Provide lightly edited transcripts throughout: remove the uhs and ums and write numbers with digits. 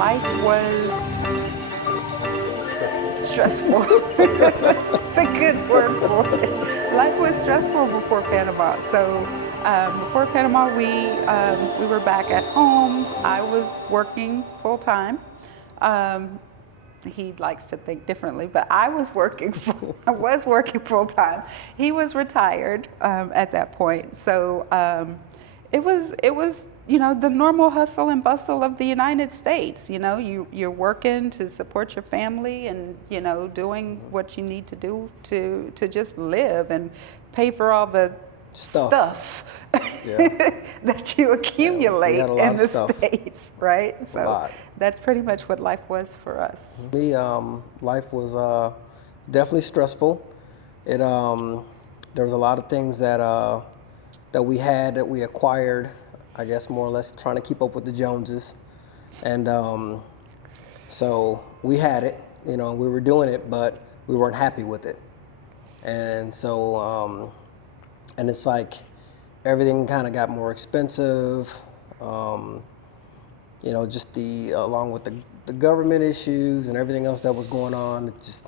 life was stressful. It's a good word for it. Life was stressful before Panama. So before Panama, we were back at home. I was working full time. Um, he likes to think differently, but I was working full time. He was retired at that point. So it was the normal hustle and bustle of the United States. You're working to support your family and doing what you need to do to just live and pay for all the stuff Yeah. that you accumulate had a lot in of the stuff. States, right? A So lot. that's pretty much what life was for us. Me, life was definitely stressful. There was a lot of things that we acquired, I guess more or less trying to keep up with the Joneses, and so we had it, we were doing it, but we weren't happy with it, and so and it's like everything kind of got more expensive. Just along with the government issues and everything else that was going on, it just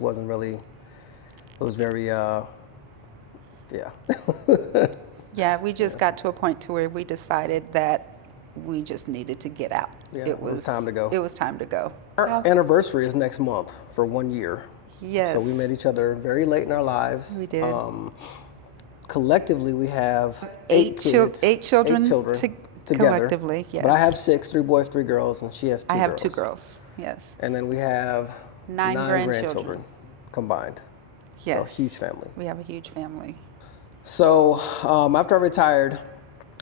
wasn't really. It was very, yeah. Yeah, we just got to a point to where we decided that we just needed to get out. Yeah, it was time to go. It was time to go. Our anniversary is next month for 1 year. Yes. So we met each other very late in our lives. We did. Collectively, we have Eight kids. children together. collectively, yes. But I have 6, 3 boys, 3 girls, and she has 2 girls. I have 2 girls, yes. And then we have 9 grandchildren combined. Yes. So huge family. We have a huge family. So after I retired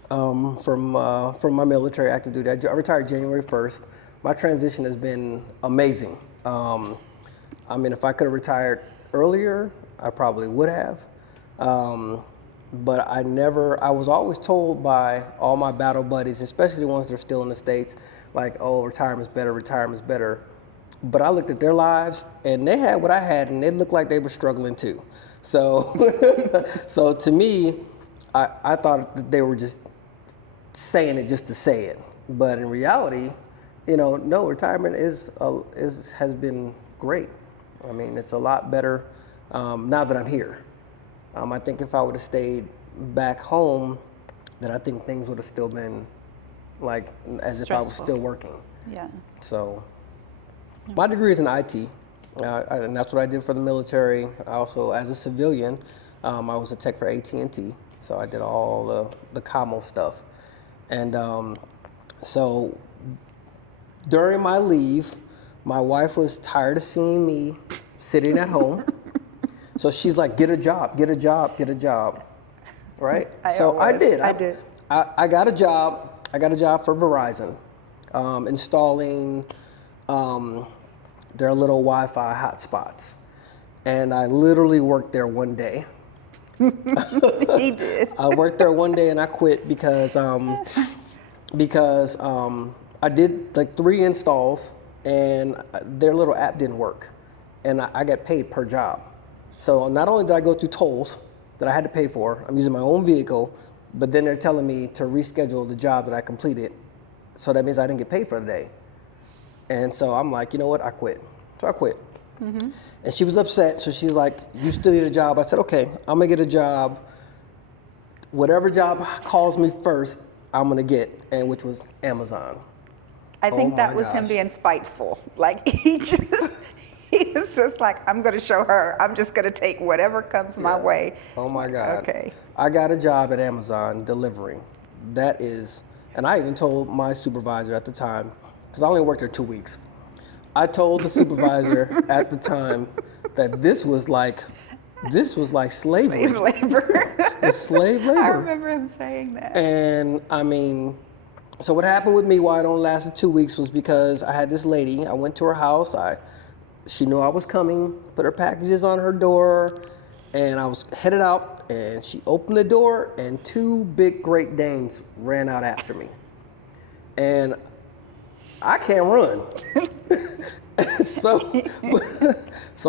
from my military active duty, I retired January 1st. My transition has been amazing. If I could have retired earlier, I probably would have. But I was always told by all my battle buddies, especially the ones that are still in the States, like, oh, retirement's better. But I looked at their lives, and they had what I had, and they looked like they were struggling too. So, so to me, I thought that they were just saying it just to say it. But in reality, no, retirement has been great. I mean, it's a lot better now that I'm here. I think if I would have stayed back home, then I think things would have still been like as Stressful. if I was still working. Yeah. So my degree is in IT, and that's what I did for the military. I also, as a civilian, I was a tech for AT&T, so I did all the commo stuff. And so during my leave, my wife was tired of seeing me sitting at home. So she's like, get a job, right? I did. I got a job. I got a job for Verizon, installing their little Wi-Fi hotspots. And I literally worked there one day. He did. I worked there one day and I quit because I did like 3 installs and their little app didn't work. And I got paid per job. So not only did I go through tolls that I had to pay for, I'm using my own vehicle, but then they're telling me to reschedule the job that I completed. So that means I didn't get paid for the day. And so I'm like, you know what, I quit. So I quit. Mm-hmm. And she was upset, so she's like, you still need a job? I said, okay, I'm gonna get a job. Whatever job calls me first, I'm gonna get, and which was Amazon. I think that was him being spiteful. Like he was just like, I'm gonna show her, I'm just gonna take whatever comes my way. Oh my God. Okay. I got a job at Amazon delivering. And I even told my supervisor at the time, because I only worked there 2 weeks. I told the supervisor at the time that this was like slavery. Slave labor. It's slave labor. I remember him saying that. And I mean, so what happened with me, why it only lasted 2 weeks, was because I had this lady, I went to her house, she knew I was coming, put her packages on her door, and I was headed out, and she opened the door, and 2 big Great Danes ran out after me. And I can't run. So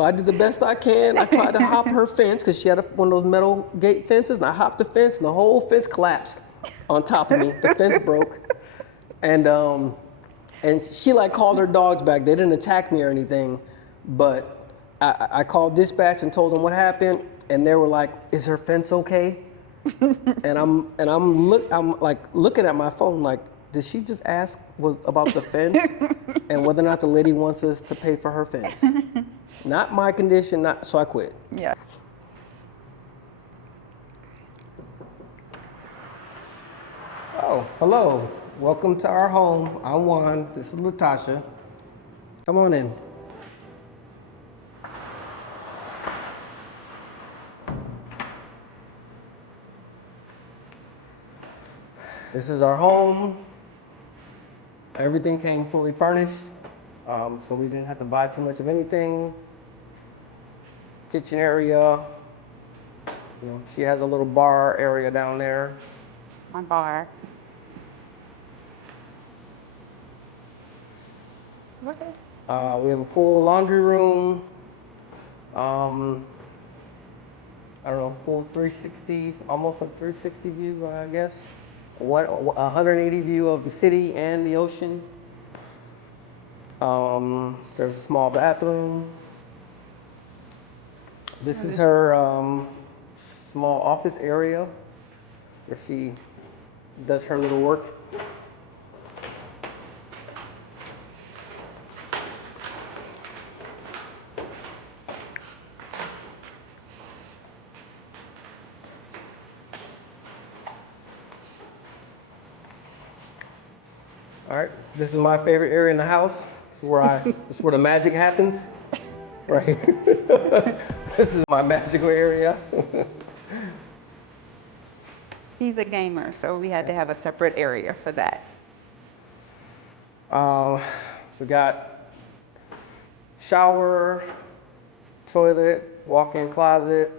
I did the best I can. I tried to hop her fence, because she had one of those metal gate fences, and I hopped the fence, and the whole fence collapsed on top of me. The fence broke. And And she like called her dogs back. They didn't attack me or anything, but I called dispatch and told them what happened, and they were like, "Is her fence okay?" And I'm like looking at my phone like, did she just ask was about the fence and whether or not the lady wants us to pay for her fence? Not my condition, not so I quit. Yeah. Oh, hello. Welcome to our home. I'm Juan. This is LaTasha. Come on in. This is our home. Everything came fully furnished, so we didn't have to buy too much of anything. Kitchen area. You know, she has a little bar area down there. My bar. Okay. We have a full laundry room. I don't know, full 360, almost a 360 view, I guess. 180 view of the city and the ocean. There's a small bathroom. This is her small office area where she does her little work. All right, this is my favorite area in the house. This is where the magic happens. Right. This is my magical area. He's a gamer, so we had to have a separate area for that. We got shower, toilet, walk-in closet.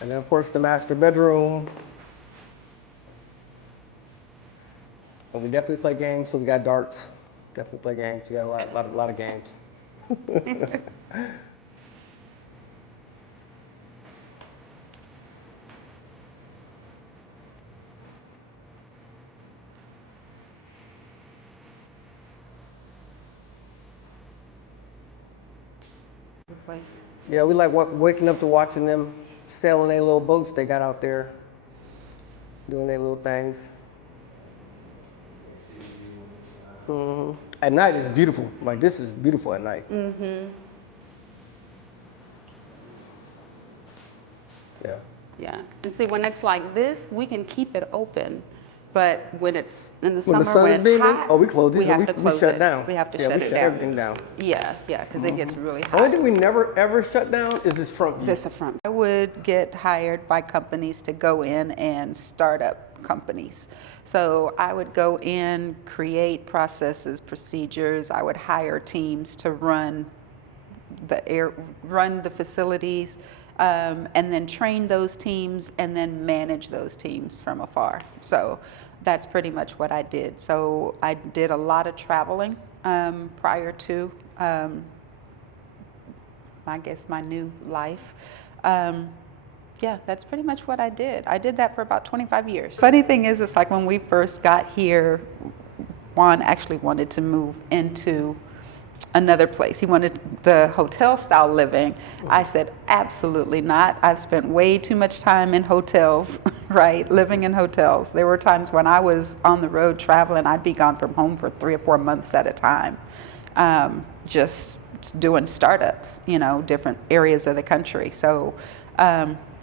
And then of course the master bedroom. And we definitely play games, so we got darts. Definitely play games. We got a lot of games. Place. Yeah, we like waking up to watching them sailing their little boats they got out there, doing their little things. At night it's beautiful. Like this is beautiful at night. Yeah. Yeah. And see, when it's like this, we can keep it open. But when it's in the When the summer, sun when is it's beaming, hot, oh, we close we these. have to We close shut it. down. We have to Yeah, shut we it shut down. everything down. Yeah, yeah, because it gets really hot. Only thing we never ever shut down is this front view. This front. I would get hired by companies to go in and start up companies. So I would go in, create processes, procedures. I would hire teams to run the facilities, and then train those teams and then manage those teams from afar. So that's pretty much what I did. So I did a lot of traveling prior to I guess my new life. Yeah, that's pretty much what I did. I did that for about 25 years. Funny thing is, it's like when we first got here, Juan actually wanted to move into another place. He wanted the hotel style living. I said, absolutely not. I've spent way too much time in hotels, right? Living in hotels. There were times when I was on the road traveling, I'd be gone from home for 3 or 4 months at a time. Just doing startups, different areas of the country. So,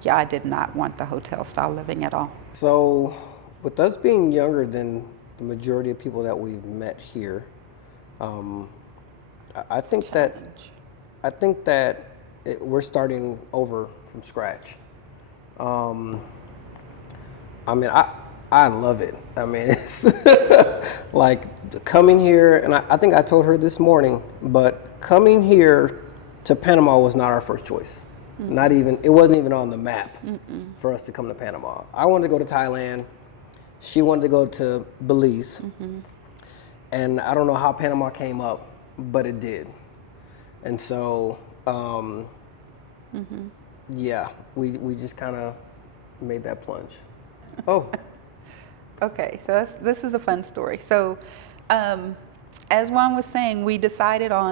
yeah, I did not want the hotel style living at all. So, with us being younger than the majority of people that we've met here, I think that we're starting over from scratch. I mean, I love it. I mean, it's like coming here, and I think I told her this morning, but coming here to Panama was not our first choice. Not even, it wasn't even on the map for us to come to Panama. I wanted to go to Thailand. She wanted to go to Belize. And I don't know how Panama came up, but it did. And so, yeah, we just kind of made that plunge. Oh, Okay, so this is a fun story. So, as Juan was saying,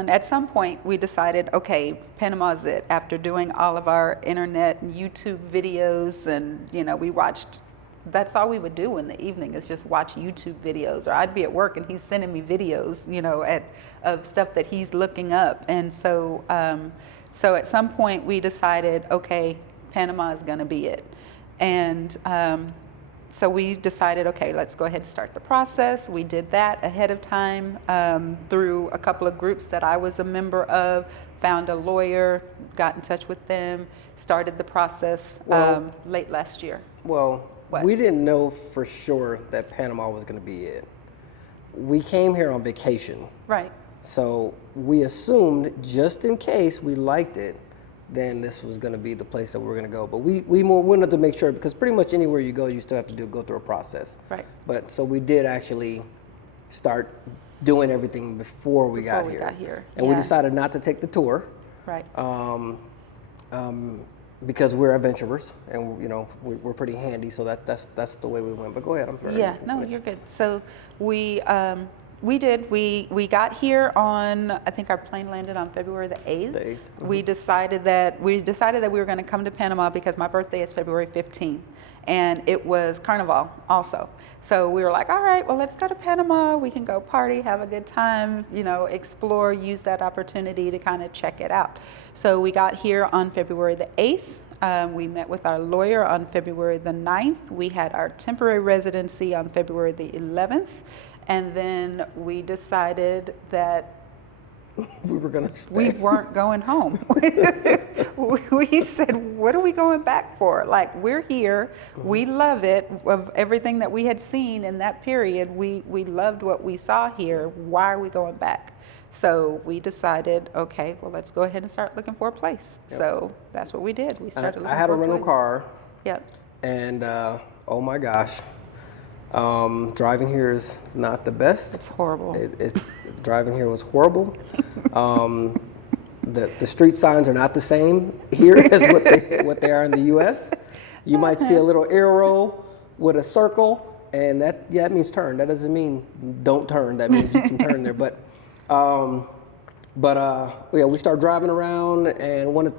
at some point, we decided, okay, Panama's it. After doing all of our internet and YouTube videos, and, we watched, that's all we would do in the evening is just watch YouTube videos. Or I'd be at work and he's sending me videos, of stuff that he's looking up. And so at some point, we decided, okay, Panama is going to be it. And so we decided, okay, let's go ahead and start the process. We did that ahead of time through a couple of groups that I was a member of, found a lawyer, got in touch with them, started the process late last year. well, What? we didn't know for sure that Panama was going to be it. We came here on vacation. Right. So we assumed just in case we liked it, then this was going to be the place that we were going to go. But we wanted to make sure, because pretty much anywhere you go, you still have to go through a process. Right. But so we did actually start doing everything before we got here. And we Yeah. decided not to take the tour. Right. Because we're adventurers and we're pretty handy, so that's the way we went. But go ahead, I'm sorry. Yeah, no, you're good. So we got here on, I think our plane landed on February the 8th. The 8th. We decided that we were going to come to Panama because my birthday is February 15th, and it was Carnival also. So we were like, all right, well, let's go to Panama. We can go party, have a good time, explore, use that opportunity to kind of check it out. So we got here on February the 8th. We met with our lawyer on February the 9th. We had our temporary residency on February the 11th. And then we decided that we were going to stay. We weren't going home. We said, what are we going back for? Like, we're here. We love it. Of everything that we had seen in that period, we loved what we saw here. Why are we going back? So we decided, okay, well, let's go ahead and start looking for a place. Yep. So that's what we did. We started looking for a place. I had a rental car. Yep. And oh my gosh. Driving here is not the best. It's horrible. Driving here was horrible. The street signs are not the same here as what they are in the U.S. You might see a little arrow with a circle, and that means turn. That doesn't mean don't turn. That means you can turn there. But we started driving around and wanted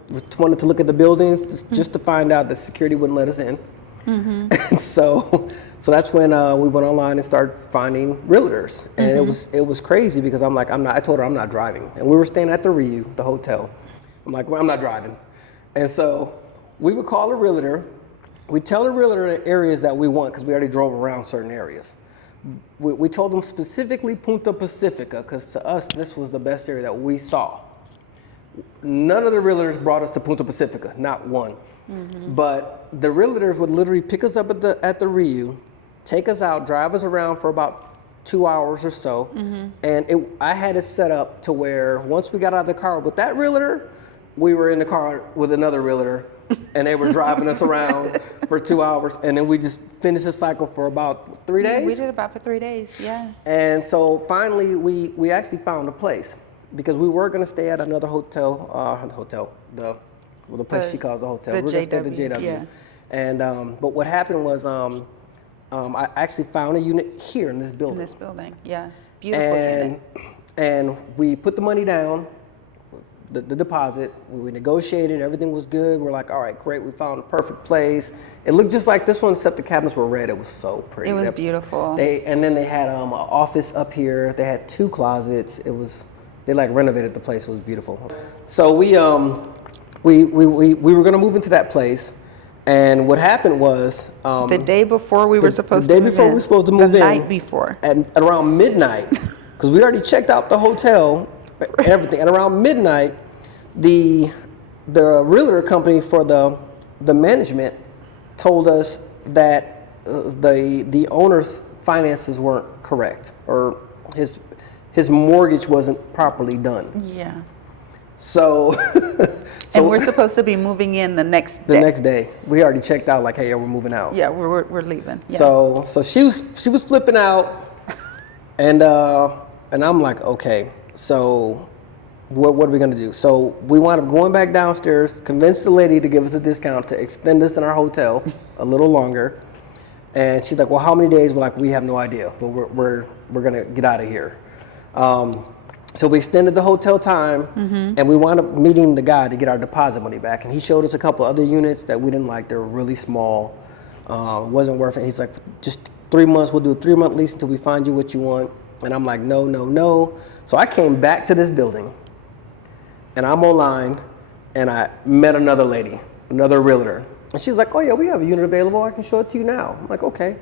to look at the buildings just to find out that security wouldn't let us in. Mm-hmm. And so that's when we went online and started finding realtors, and it was crazy because I told her I'm not driving, and we were staying at the the hotel. I'm like, well, I'm not driving, and so we would call a realtor. We tell the realtor the areas that we want because we already drove around certain areas. We told them specifically Punta Pacifica because to us this was the best area that we saw. None of the realtors brought us to Punta Pacifica, not one. Mm-hmm. But the realtors would literally pick us up at the Rio, take us out, drive us around for about 2 hours or so. Mm-hmm. And I had it set up to where once we got out of the car with that realtor, we were in the car with another realtor, and they were driving us around for 2 hours. And then we just finished the cycle for about 3 days. We did about for 3 days, yeah. And so finally, we actually found a place because we were going to stay at another the place she calls the hotel. We're going to stay at the JW. Yeah. And but what happened was I actually found a unit here in this building. In this building, yeah. Beautiful unit. And we put the money down, the deposit. We negotiated. Everything was good. We're like, all right, great. We found a perfect place. It looked just like this one, except the cabinets were red. It was so pretty. It was beautiful. And then they had an office up here. They had 2 closets. They renovated the place. It was beautiful. So we were going to move into that place, and what happened was the day before we were supposed to move in. The day before we were supposed to move in. The night before. At around midnight, because we already checked out the hotel, everything. And around midnight, the realtor company for the management told us that the owner's finances weren't correct, or his mortgage wasn't properly done. Yeah. So and we're supposed to be moving in the next day. The next day. We already checked out, like, hey, yeah, we're moving out. Yeah, we're leaving. Yeah. So she was flipping out, and I'm like, okay, so what are we gonna do? So we wound up going back downstairs, convinced the lady to give us a discount to extend us in our hotel a little longer. And she's like, well, how many days? We're like, we have no idea, but we're gonna get out of here. So we extended the hotel time, and we wound up meeting the guy to get our deposit money back. And he showed us a couple other units that we didn't like. They were really small, wasn't worth it. He's like, just 3 months. We'll do a 3-month lease until we find you what you want. And I'm like, no, no, no. So I came back to this building, and I'm online, and I met another lady, another realtor. And she's like, oh yeah, we have a unit available. I can show it to you now. I'm like, okay.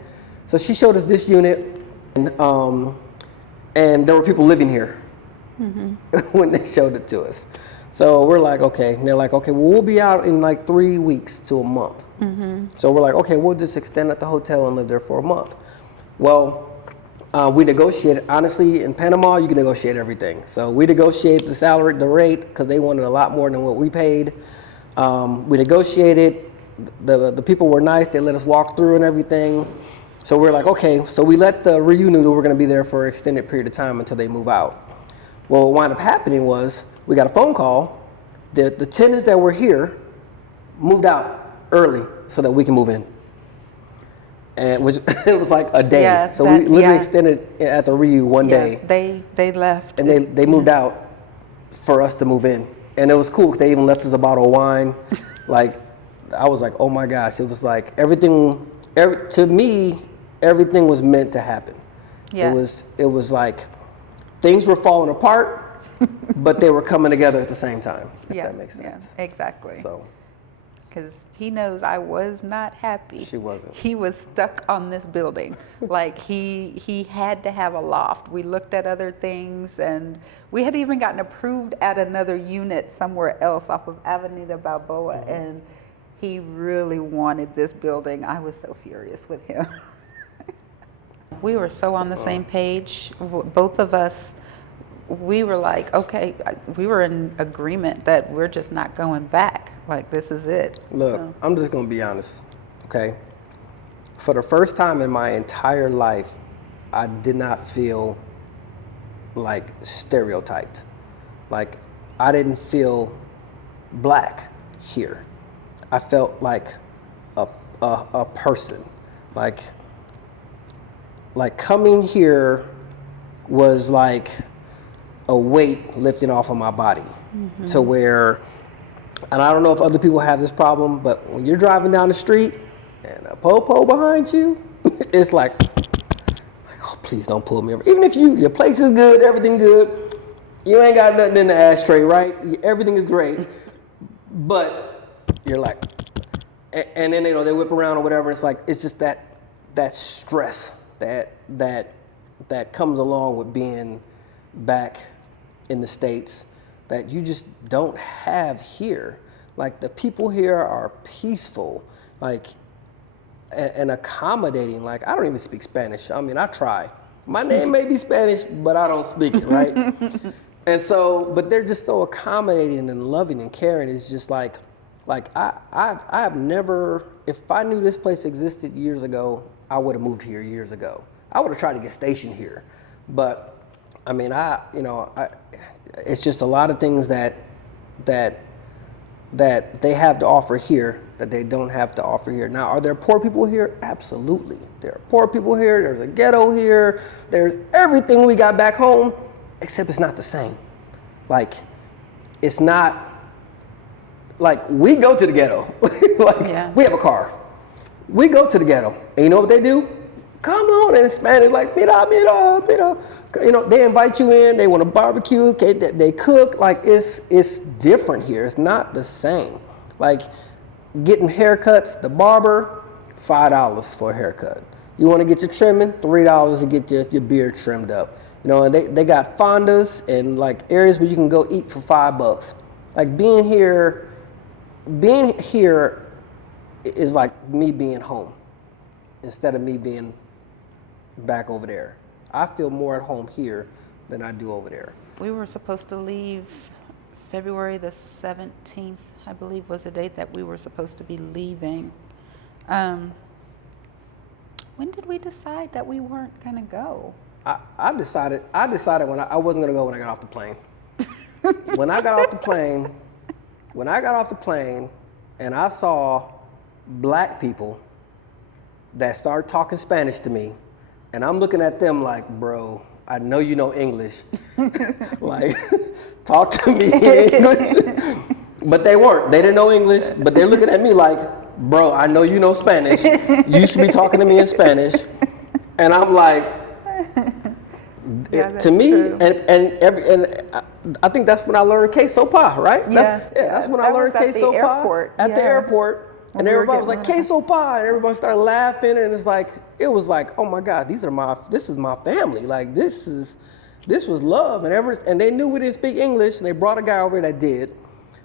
So she showed us this unit, and there were people living here when they showed it to us. So we're like, okay. And they're like, okay, well, we'll be out in like 3 weeks to a month. So we're like, okay, we'll just extend at the hotel and live there for a month. Well, we negotiated. Honestly, in Panama, you can negotiate everything. So we negotiated the salary, the rate, because they wanted a lot more than what we paid. We negotiated. The people were nice. They let us walk through and everything. So we're like, okay. So we let the reunion know we're going to be there for an extended period of time until they move out. Well, what wound up happening was we got a phone call. The tenants that were here moved out early so that we can move in. And it was like a day. Yeah, so we literally extended at the reunion one day. They left. And they moved out for us to move in. And it was cool because they even left us a bottle of wine. Like, I was like, oh my gosh. It was like to me, everything was meant to happen. Yeah. It was like things were falling apart, but they were coming together at the same time, if that makes sense. Yeah, exactly. So, because he knows I was not happy. She wasn't. He was stuck on this building. Like he had to have a loft. We looked at other things, and we had even gotten approved at another unit somewhere else off of Avenida Balboa, and he really wanted this building. I was so furious with him. We were so on the same page. Both of us, we were like, okay, we were in agreement that we're just not going back. Like, this is it. Look, I'm just going to be honest, okay? For the first time in my entire life, I did not feel like stereotyped. Like, I didn't feel black here. I felt like a person. Like coming here was like a weight lifting off of my body to where, and I don't know if other people have this problem, but when you're driving down the street and a po-po behind you, it's like, oh, please don't pull me over. Even if your place is good, everything good, you ain't got nothing in the ashtray, right? Everything is great, but you're like, and then they whip around or whatever. It's like, it's just that stress that comes along with being back in the States that you just don't have here. Like, the people here are peaceful, like, and accommodating. Like, I don't even speak Spanish. I mean, I try. My name may be Spanish, but I don't speak it, right? And so, but they're just so accommodating and loving and caring. It's just like I've never, if I knew this place existed years ago, I would have moved here years ago. I would have tried to get stationed here. But I mean, it's just a lot of things that they have to offer here that they don't have to offer here. Now, are there poor people here? Absolutely. There are poor people here. There's a ghetto here. There's everything we got back home, except it's not the same. Like, it's not, like, we go to the ghetto. We have a car. We go to the ghetto. And you know what they do? Come on, and in Spanish, like, mira. You know, they invite you in, they want to barbecue, they cook. Like, it's different here. It's not the same. Like, getting haircuts, the barber, $5 for a haircut. You want to get your trimming, $3 to get your beard trimmed up. You know, and they got fondas and like areas where you can go eat for $5. Like, being here is like me being home instead of me being back over there. I feel more at home here than I do over there. We were supposed to leave February the 17th, I believe, was the date that we were supposed to be leaving. When did we decide that we weren't gonna go? I decided when I wasn't gonna go when I got off the plane. When I got off the plane and I saw black people that start talking Spanish to me, and I'm looking at them like, bro, I know you know English. Like, talk to me in English. But they weren't. They didn't know English, but they're looking at me like, bro, I know you know Spanish. You should be talking to me in Spanish. And I'm like, Yeah, to me, true. and I think that's when I learned que sopa, right? That's when I learned que sopa at the airport. And everybody was like, que sopa, and everybody started laughing, and it was like, oh my God, this is my family. Like this was love, and they knew we didn't speak English, and they brought a guy over that did,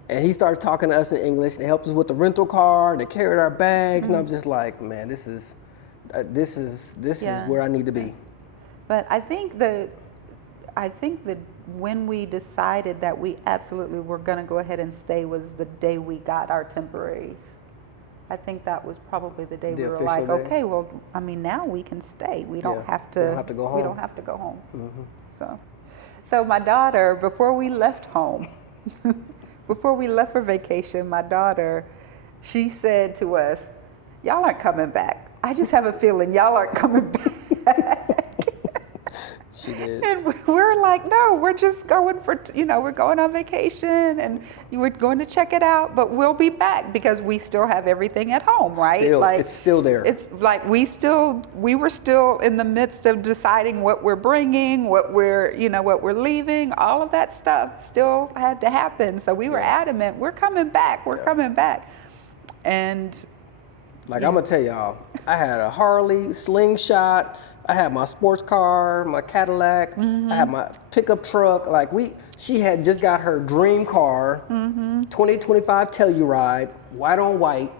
and he started talking to us in English. They helped us with the rental car, they carried our bags, and I'm just like, man, this is where I need to be. But I think that when we decided that we absolutely were going to go ahead and stay was the day we got our temporaries. I think that was probably the day we were like, okay, well, I mean, now we can stay. We don't have to. We don't have to go home. We don't have to go home. So my daughter, before we left home, before we left for vacation, my daughter, she said to us, "Y'all aren't coming back. I just have a feeling y'all aren't coming back." She did. And we're like, no, we're just going we're going on vacation and we're going to check it out, but we'll be back because we still have everything at home, right? It's still there. It's like we were still in the midst of deciding what we're bringing, what we're leaving, all of that stuff still had to happen. So we were adamant, we're coming back, coming back. And I'm gonna tell y'all, I had a Harley slingshot, I had my sports car, my Cadillac, I had my pickup truck. She had just got her dream car, 2025 Telluride, white on white.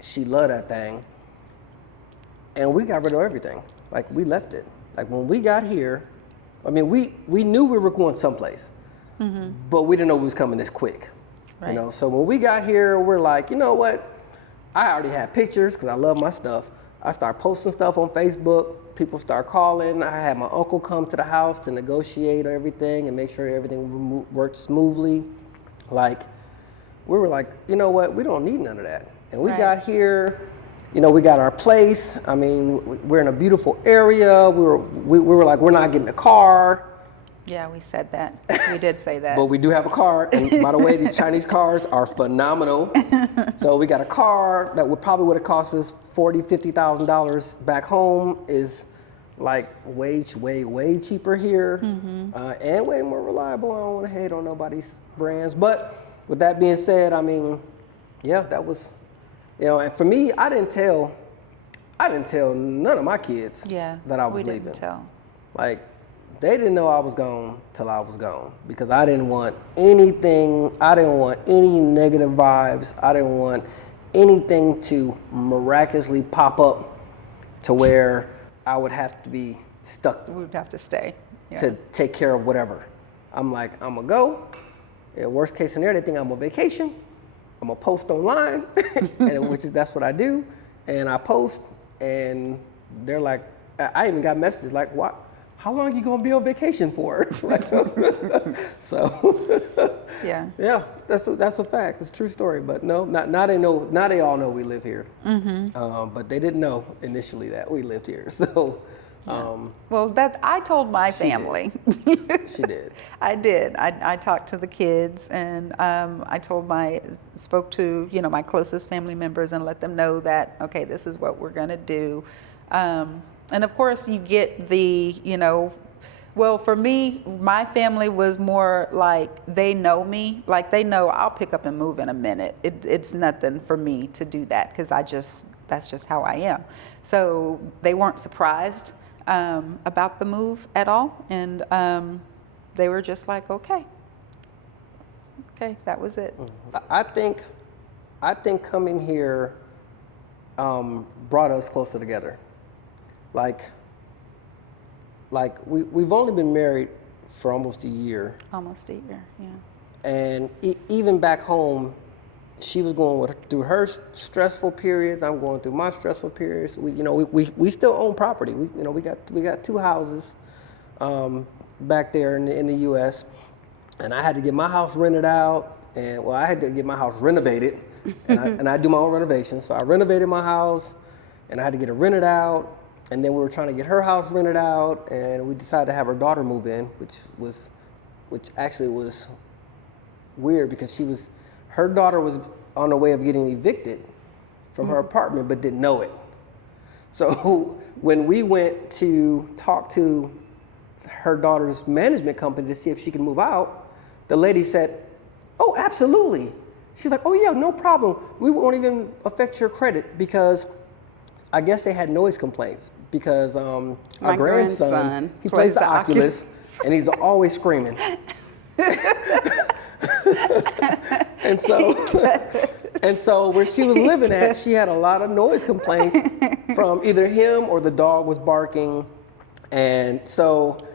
She loved that thing. And we got rid of everything. We left it. When we got here, I mean, we knew we were going someplace, but we didn't know we was coming this quick. Right. So when we got here, we're like, you know what? I already had pictures because I love my stuff. I started posting stuff on Facebook. People start calling. I had my uncle come to the house to negotiate everything and make sure everything worked smoothly. We were like, you know what? We don't need none of that. And we got here. We got our place. I mean, we're in a beautiful area. We were like, we're not getting a car. yeah, we said that. We did say that. But we do have a car, and by the way, these Chinese cars are phenomenal. So we got a car that would have cost us $40,000, $50,000 back home is way cheaper here, and way more reliable. I don't want to hate on nobody's brands, but with that being said, I mean, yeah, that was, and for me, I didn't tell none of my kids that I was leaving. Didn't tell. They didn't know I was gone till I was gone because I didn't want anything. I didn't want any negative vibes. I didn't want anything to miraculously pop up to where I would have to be stuck. We would have to stay to take care of whatever. I'm like, I'm gonna go. In worst case scenario, they think I'm on vacation. I'm gonna post online, that's what I do. And I post, and they're like, I even got messages like, what? How long are you gonna be on vacation for? Yeah, that's a fact. It's a true story. But no, now they know. Now they all know we live here. But they didn't know initially that we lived here. So, well, that I told my family. She did. I did. I talked to the kids, and I spoke to my closest family members and let them know that this is what we're gonna do. And of course you get well, for me, my family was more like they know me, they know I'll pick up and move in a minute. It's nothing for me to do that because that's just how I am. So they weren't surprised about the move at all. And they were just like, okay, that was it. I think coming here brought us closer together. We've only been married for almost a year. Almost a year, yeah. And even back home, she was going through her stressful periods. I'm going through my stressful periods. We still own property. We got 2 houses back there in the U.S. And I had to get my house rented out, I had to get my house renovated, and I do my own renovations. So I renovated my house. and I had to get it rented out. And then we were trying to get her house rented out, and we decided to have her daughter move in, which actually was weird because her daughter was on the way of getting evicted from her apartment, but didn't know it. So when we went to talk to her daughter's management company to see if she could move out, the lady said, "Oh, absolutely." She's like, "Oh yeah, no problem. We won't even affect your credit," because I guess they had noise complaints because our grandson, he plays the Oculus and he's always screaming. and so where she was living at, she had a lot of noise complaints from either him or the dog was barking. And so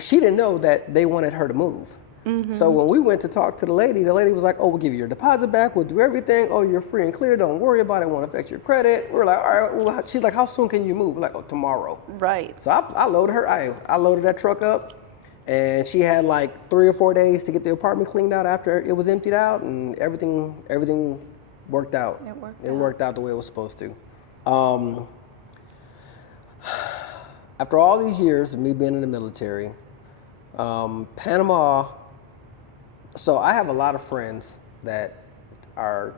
she didn't know that they wanted her to move. Mm-hmm. So when we went to talk to the lady was like, "Oh, we'll give you your deposit back. We'll do everything. Oh, you're free and clear. Don't worry about it. It won't affect your credit." We're like, "All right." Well, she's like, "How soon can you move?" We're like, "Oh, tomorrow." Right. So I loaded her. I loaded that truck up, and she had like 3 or 4 days to get the apartment cleaned out after it was emptied out, and everything worked out. It worked out the way it was supposed to. After all these years of me being in the military, Panama. So I have a lot of friends that are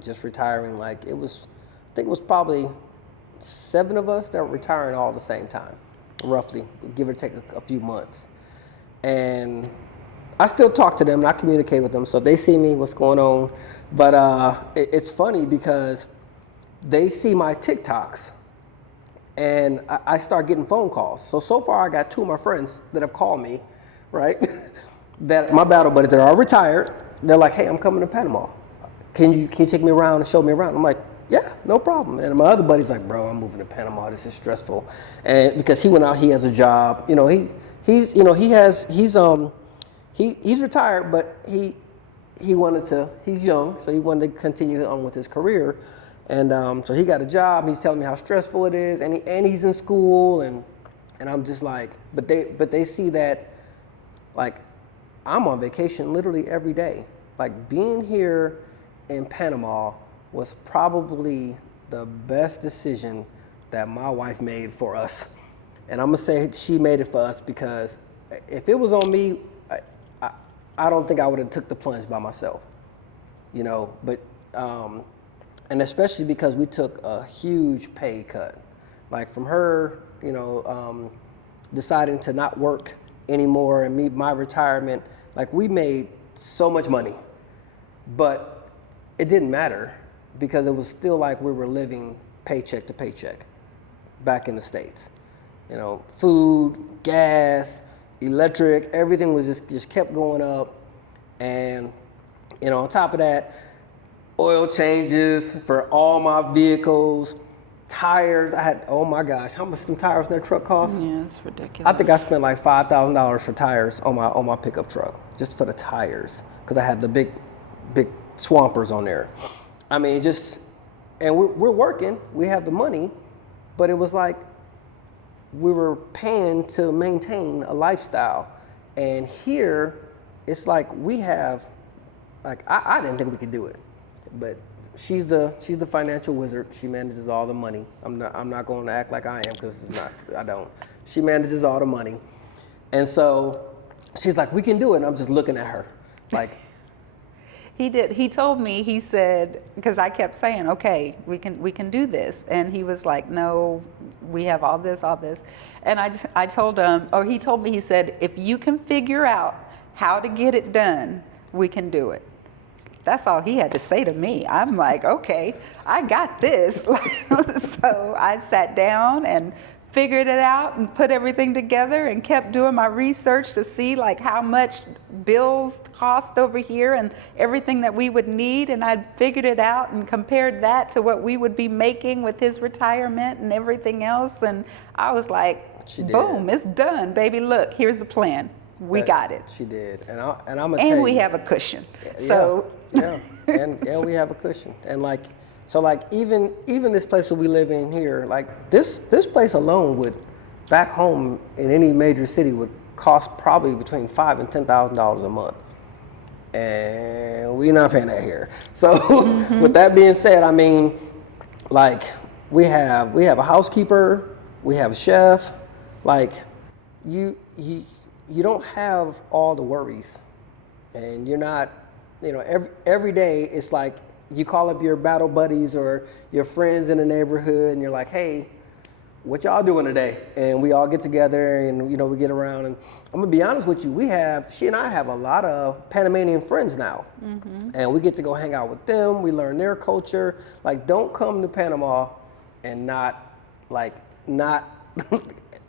just retiring. Like I think it was probably 7 of us that were retiring all at the same time, roughly, give or take a few months. And I still talk to them and I communicate with them. So if they see me, what's going on. But it's funny because they see my TikToks and I start getting phone calls. So far I got 2 of my friends that have called me, right? That my battle buddies that are retired. They're like, "Hey, I'm coming to Panama. Can you take me around and show me around?" I'm like, "Yeah, no problem." And my other buddy's like, "Bro, I'm moving to Panama. This is stressful." And because he went out, he has a job. You know, he's retired, but he's young, so he wanted to continue on with his career. And so he got a job. He's telling me how stressful it is, and he's in school, and I'm just like, but they see that, like, I'm on vacation literally every day. Like, being here in Panama was probably the best decision that my wife made for us. And I'm gonna say she made it for us because if it was on me, I don't think I would have took the plunge by myself, you know. But and especially because we took a huge pay cut, like from her, you know, deciding to not work anymore and my retirement. Like, we made so much money, but it didn't matter because it was still like we were living paycheck to paycheck back in the States. You know, food, gas, electric, everything was just kept going up. And, you know, on top of that, oil changes for all my vehicles, tires. Oh my gosh, how much some tires in that truck cost? Yeah, it's ridiculous. I think I spent like $5,000 for tires on my pickup truck, just for the tires, because I had the big swampers on there. I mean, and we're working, we have the money, but it was like we were paying to maintain a lifestyle. And here, it's like we have, like, I didn't think we could do it, but she's the financial wizard. She manages all the money. I'm not going to act like I am, because it's not. I don't. She manages all the money, and so she's like, "We can do it." And I'm just looking at her, like. He did. He told me. He said, because I kept saying, "Okay, we can do this," and he was like, "No, we have all this, and I told him, or he told me. He said, "If you can figure out how to get it done, we can do it." That's all he had to say to me. I'm like, okay, I got this. So I sat down and figured it out and put everything together and kept doing my research to see like how much bills cost over here and everything that we would need. And I figured it out and compared that to what we would be making with his retirement and everything else. And I was like, boom, it's done, baby. Look, here's the plan. We got it. She did. And I'm gonna tell you. And we have a cushion. So. Yeah, and we have a cushion, and like, so like even this place where we live in here, like this place alone would, back home in any major city, would cost probably between $5,000 and $10,000 a month, and we're not paying that here. So with that being said, I mean, like, we have a housekeeper, we have a chef, like you don't have all the worries, and you're not, every day it's like you call up your battle buddies or your friends in the neighborhood, and you're like, hey, what y'all doing today? And we all get together and we get around, and I'm gonna be honest with you, she and I have a lot of Panamanian friends now. And we get to go hang out with them, we learn their culture. Like, don't come to Panama and not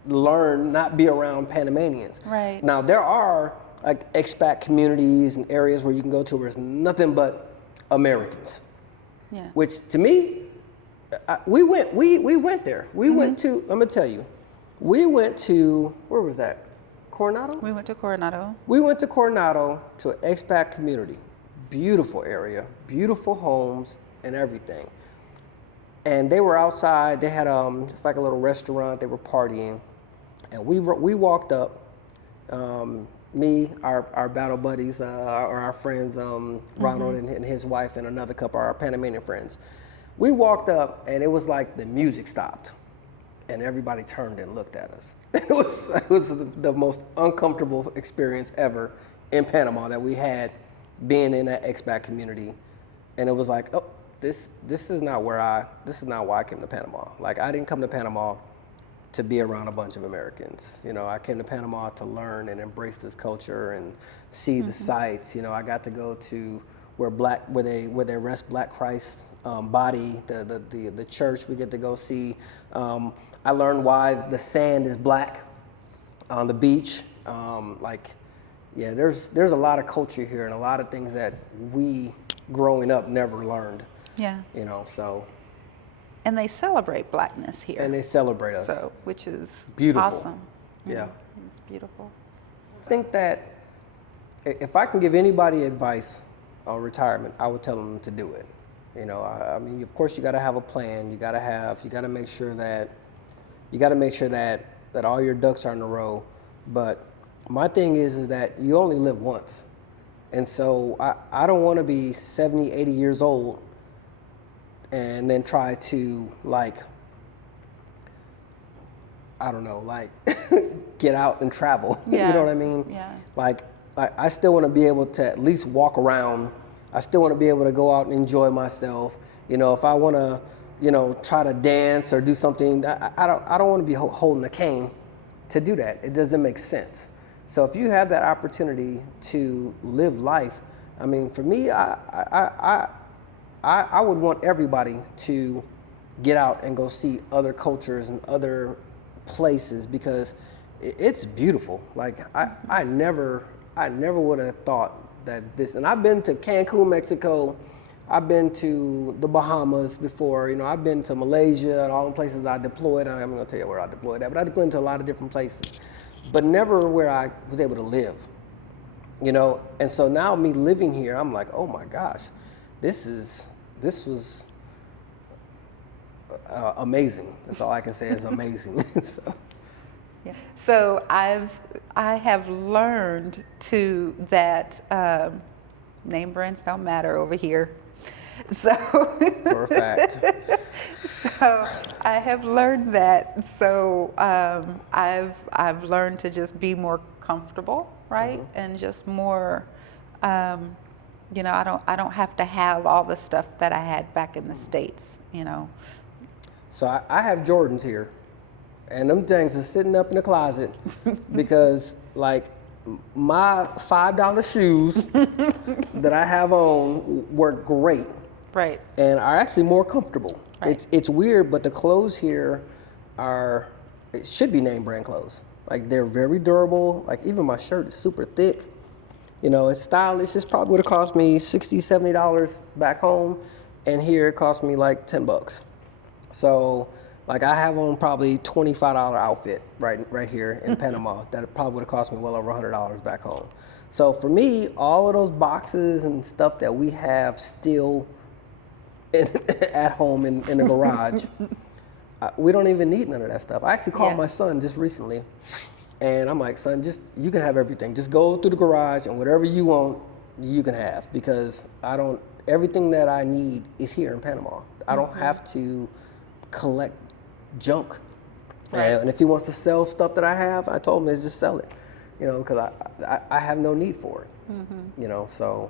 learn, not be around Panamanians. Right. Now there are like expat communities and areas where you can go to where there's nothing but Americans. Yeah. Which to me, we went there. We went to, let me tell you, we went to, where was that? Coronado? We went to Coronado. We went to Coronado to an expat community. Beautiful area, beautiful homes and everything. And they were outside, they had just like a little restaurant, they were partying. And we walked up, me, our battle buddies, or our friends, Ronald and his wife and another couple, our Panamanian friends. We walked up and it was like the music stopped and everybody turned and looked at us. It was the most uncomfortable experience ever in Panama that we had being in that expat community. And it was like, oh, this is not why I came to Panama. Like, I didn't come to Panama to be around a bunch of Americans. I came to Panama to learn and embrace this culture and see the sights. I got to go to where they rest Black Christ body, the church we get to go see. I learned why the sand is black on the beach. There's a lot of culture here and a lot of things that we growing up never learned. Yeah. So. And they celebrate Blackness here. And they celebrate us. So, which is beautiful. Awesome. Yeah. It's beautiful. I think that if I can give anybody advice on retirement, I would tell them to do it. I mean, of course, you got to have a plan. You got to make sure that all your ducks are in a row. But my thing is that you only live once. And so I don't want to be 70, 80 years old and then try to get out and travel. Yeah. You know what I mean? Yeah. I still want to be able to at least walk around. I still want to be able to go out and enjoy myself. If I want to, try to dance or do something, I don't want to be holding a cane to do that. It doesn't make sense. So if you have that opportunity to live life, I mean, for me, I would want everybody to get out and go see other cultures and other places because it's beautiful. Like I never would have thought that this, and I've been to Cancun, Mexico. I've been to the Bahamas before. I've been to Malaysia and all the places I deployed. I'm going to tell you where I deployed at, but I deployed to a lot of different places, but never where I was able to live. And so now me living here, I'm like, oh my gosh, this was amazing. That's all I can say is amazing. So. Yeah. So I have learned that name brands don't matter over here. So for a fact. So I have learned that. So I've learned to just be more comfortable, right, and just more. I don't have to have all the stuff that I had back in the States. So I have Jordans here. And them things are sitting up in the closet because my $5 shoes that I have on work great. Right. And are actually more comfortable. Right. It's weird, but the clothes here it should be name brand clothes. They're very durable. Even my shirt is super thick. It's stylish. It's probably would have cost me $60, $70 back home. And here it cost me $10. So I have on probably $25 outfit right here in Panama that probably would have cost me well over $100 back home. So for me, all of those boxes and stuff that we have still at home in the garage, we don't even need none of that stuff. I actually called my son just recently, and I'm like, son, you can have everything. Just go through the garage and whatever you want, you can have, because everything that I need is here in Panama. I don't have to collect junk. Right. And if he wants to sell stuff that I have, I told him to just sell it, because I have no need for it, so.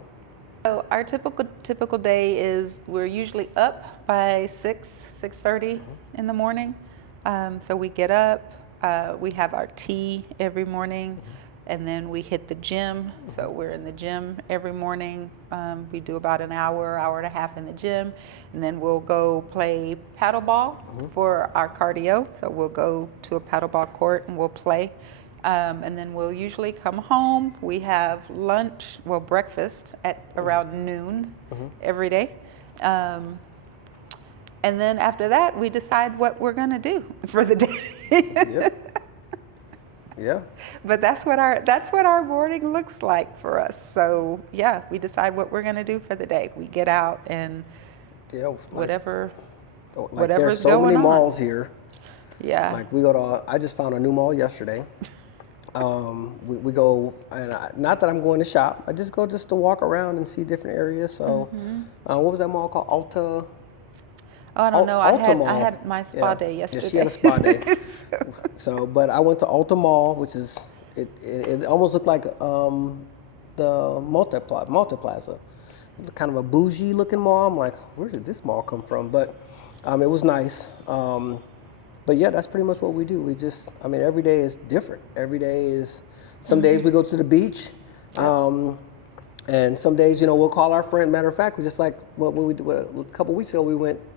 So our typical day is we're usually up by 6:30 in the morning. So we get up, we have our tea every morning, and then we hit the gym. So we're in the gym every morning. We do about an hour and a half in the gym, and then we'll go play paddleball for our cardio. So we'll go to a paddleball court and we'll play. And then we'll usually come home. We have breakfast at around noon every day. And then after that, we decide what we're going to do for the day. Yep. Yeah. But that's what our morning looks like for us. So yeah, we decide what we're going to do for the day. We get out and whatever's there's so going many on. malls here. Yeah. Like we go to, I just found a new mall yesterday. We go, and not that I'm going to shop. I just go to walk around and see different areas. So, what was that mall called? Alta. Oh, I don't know. I Mall. had my spa day yesterday. Yeah, she had a spa day. So, but I went to Alta Mall, which is it almost looked like the Multiplaza, kind of a bougie looking mall. I'm like, where did this mall come from? But it was nice. But yeah, that's pretty much what we do. We just, every day is different. Every day is, some days we go to the beach, and some days, we'll call our friend. Matter of fact, we just like a couple weeks ago,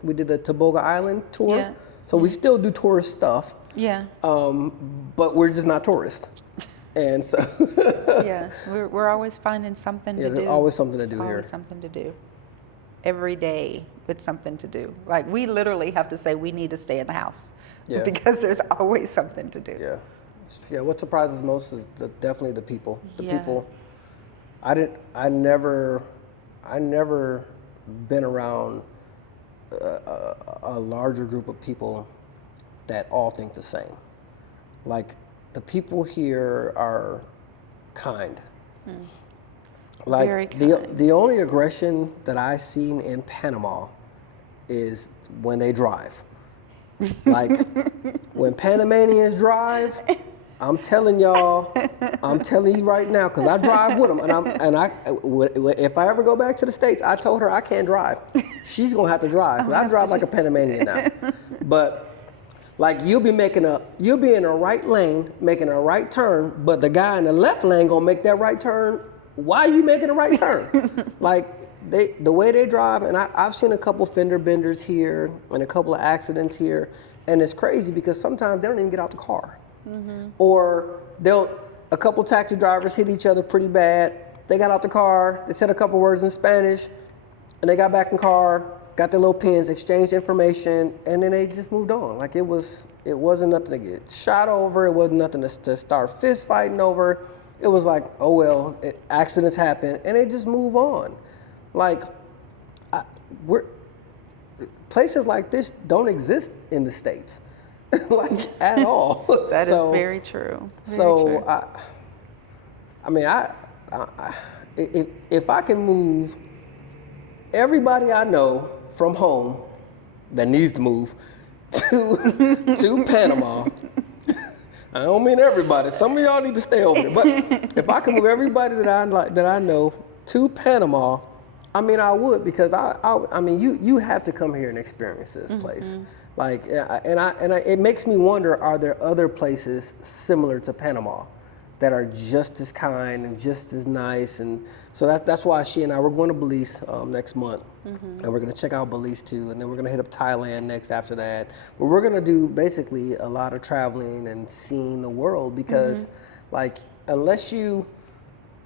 we did the Tobago Island tour. Yeah. So we still do tourist stuff. Yeah. But we're just not tourists. And so. Yeah, we're always finding something to do. There's always something to do Always here. something to do. Every day, it's something to do. Like we literally have to say we need to stay in the house. Yeah. Because there's always something to do. Yeah. Yeah. What surprises most is definitely the people. The people. I never been around a larger group of people that all think the same. Like the people here are kind. Like Very kind. the only aggression that I seen in Panama is when they drive. Like when Panamanians drive, I'm telling you right now, because I drive with them, if I ever go back to the States, I told her I can't drive. She's gonna have to drive, because I drive like a Panamanian now. But like you'll be in a right lane, making a right turn, but the guy in the left lane gonna make that right turn. Why are you making a right turn? Like the way they drive, and I've seen a couple fender benders here and a couple of accidents here, and it's crazy because sometimes they don't even get out the car. Or a couple taxi drivers hit each other pretty bad. They got out the car, they said a couple words in Spanish, and they got back in the car, got their little pens, exchanged information, and then they just moved on. Like it wasn't nothing to get shot over. It wasn't nothing to start fist fighting over. It was like, oh well, accidents happen, and they just move on. Like, places like this don't exist in the States, like at all. That is very true. If I can move everybody I know from home that needs to move to Panama. I don't mean everybody. Some of y'all need to stay over there. But if I can move everybody that I know to Panama, I would, because you have to come here and experience this place. Like, it makes me wonder: are there other places similar to Panama that are just as kind and just as nice? And so that's why she and I, we're going to Belize next month, and we're going to check out Belize too, and then we're going to hit up Thailand next after that. But we're going to do basically a lot of traveling and seeing the world, because like unless you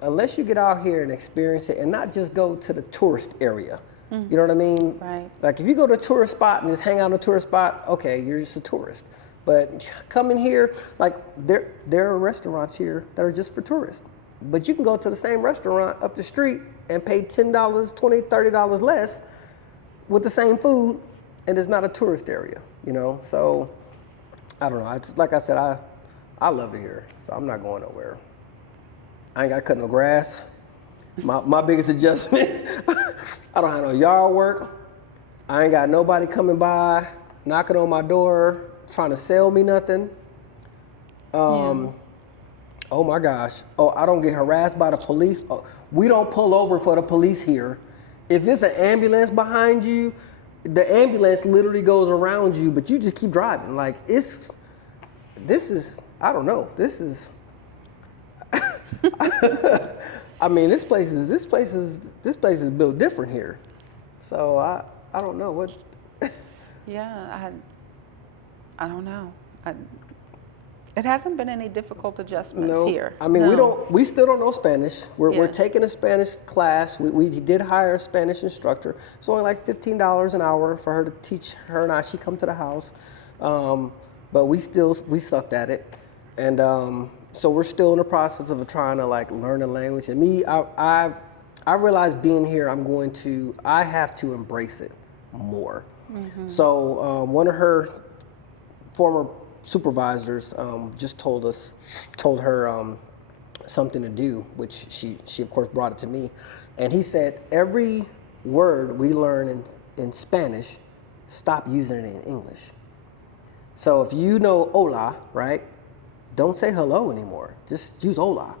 get out here and experience it, and not just go to the tourist area. You know what I mean? Right. Like if you go to a tourist spot and just hang out in a tourist spot, okay, you're just a tourist. But coming here, like there are restaurants here that are just for tourists. But you can go to the same restaurant up the street and pay $10, $20, $30 less with the same food, and it's not a tourist area, So I don't know. Like I said, I love it here, so I'm not going nowhere. I ain't got to cut no grass. My biggest adjustment, I don't have no yard work. I ain't got nobody coming by. knocking on my door, trying to sell me nothing. Yeah. Oh my gosh. Oh, I don't get harassed by the police. Oh, we don't pull over for the police here. If it's an ambulance behind you, the ambulance literally goes around you, but you just keep driving. Like this is, I don't know. This is, I mean, this place is built different here. So I don't know what. Yeah, I don't know. It hasn't been any difficult adjustments No, here. I mean, No. we still don't know Spanish. We're Yeah. taking a Spanish class. We did hire a Spanish instructor. It's only like $15 an hour for her to teach her and I. She come to the house, but we sucked at it, and so we're still in the process of trying to like learn the language. And me, I realized being here, I have to embrace it more. Mm-hmm. So one of her former supervisors just told her something to do, which she of course brought it to me, and he said every word we learn in Spanish, stop using it in English. So if you know hola, right, don't say hello anymore, just use hola.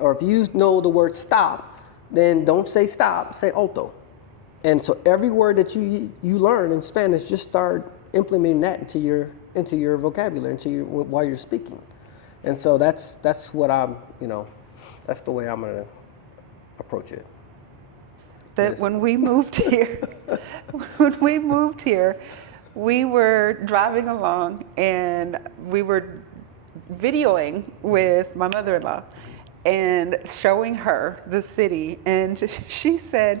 Or if you know the word stop, then don't say stop, say alto. And so every word that you learn in Spanish, just start implementing that into your vocabulary, while you're speaking. And so that's what that's the way I'm gonna approach it. That when we moved here, we were driving along and we were videoing with my mother-in-law and showing her the city, and she said,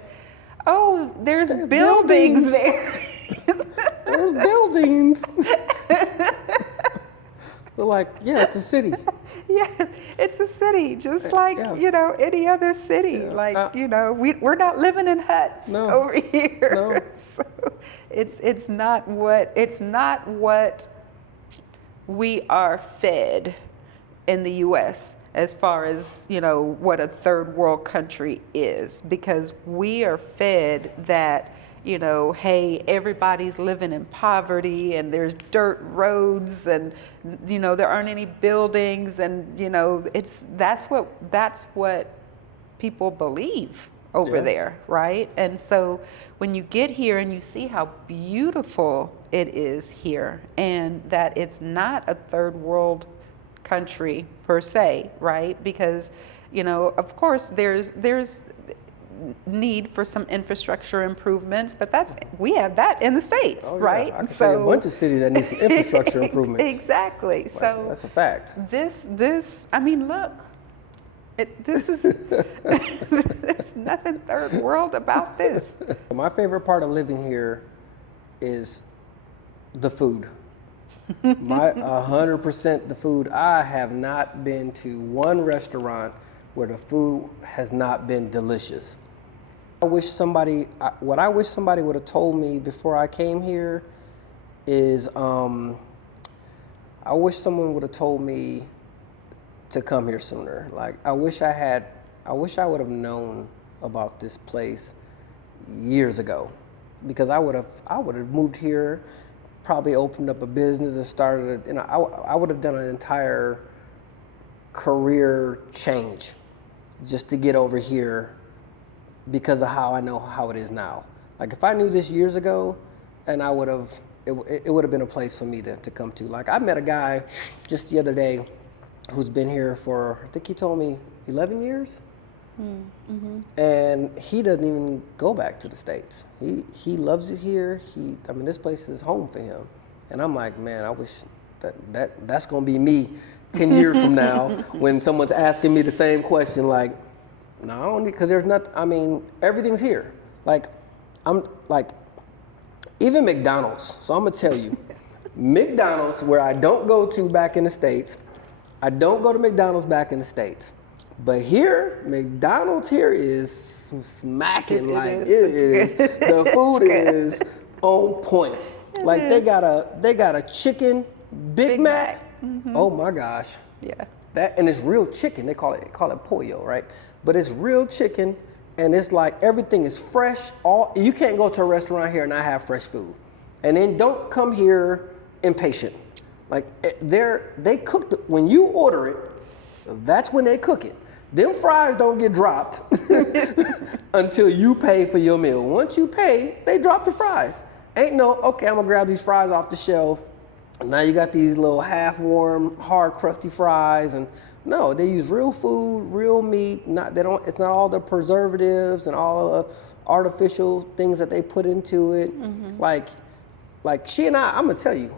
"Oh, there's buildings there." There's buildings. They're like, yeah, it's a city. Yeah, it's a city, just like, Yeah. any other city. Yeah. Like, we're not living in huts No. over here. No. So it's not what we are fed in the US as far as, what a third world country is, because we are fed that, hey, everybody's living in poverty and there's dirt roads and, there aren't any buildings, and, that's what people believe over there, right? And so when you get here and you see how beautiful it is here, and that it's not a third world country per se, right? Because, of course there's need for some infrastructure improvements, but we have that in the States, right? I can say a bunch of cities that need some infrastructure improvements. Exactly. Like, so that's a fact. This, I mean, look, this is there's nothing third world about this. My favorite part of living here is the food. 100% the food. I have not been to one restaurant where the food has not been delicious. What I wish somebody would have told me before I came here is, I wish someone would have told me to come here sooner. Like, I wish I would have known about this place years ago, because I would have moved here, probably opened up a business and started, I would have done an entire career change just to get over here, because of how I know how it is now. Like, if I knew this years ago, and it would have been a place for me to come to. Like, I met a guy just the other day who's been here for, I think he told me 11 years. Mm-hmm. And he doesn't even go back to the States. He loves it here. This place is home for him. And I'm like, man, I wish that's gonna be me 10 years from now when someone's asking me the same question. Like, no, I don't need, because there's nothing. Everything's here. Like, I'm like, even McDonald's. So I'm gonna tell you, McDonald's, where I don't go to back in the States, I don't go to McDonald's back in the States. But here, McDonald's here is smacking. It is. The food is on point. Like, they got a chicken Big Mac. Mm-hmm. Oh my gosh. Yeah. And it's real chicken. They call it pollo, right? But it's real chicken, and it's like everything is fresh. You can't go to a restaurant here and not have fresh food. And then don't come here impatient. Like they cook when you order it, that's when they cook it. Them fries don't get dropped until you pay for your meal. Once you pay, they drop the fries. Ain't no, okay, I'm gonna grab these fries off the shelf. Now you got these little half-warm, hard, crusty fries, and no, they use real food, real meat. It's not all the preservatives and all the artificial things that they put into it. Mm-hmm. Like she and I'm gonna tell you,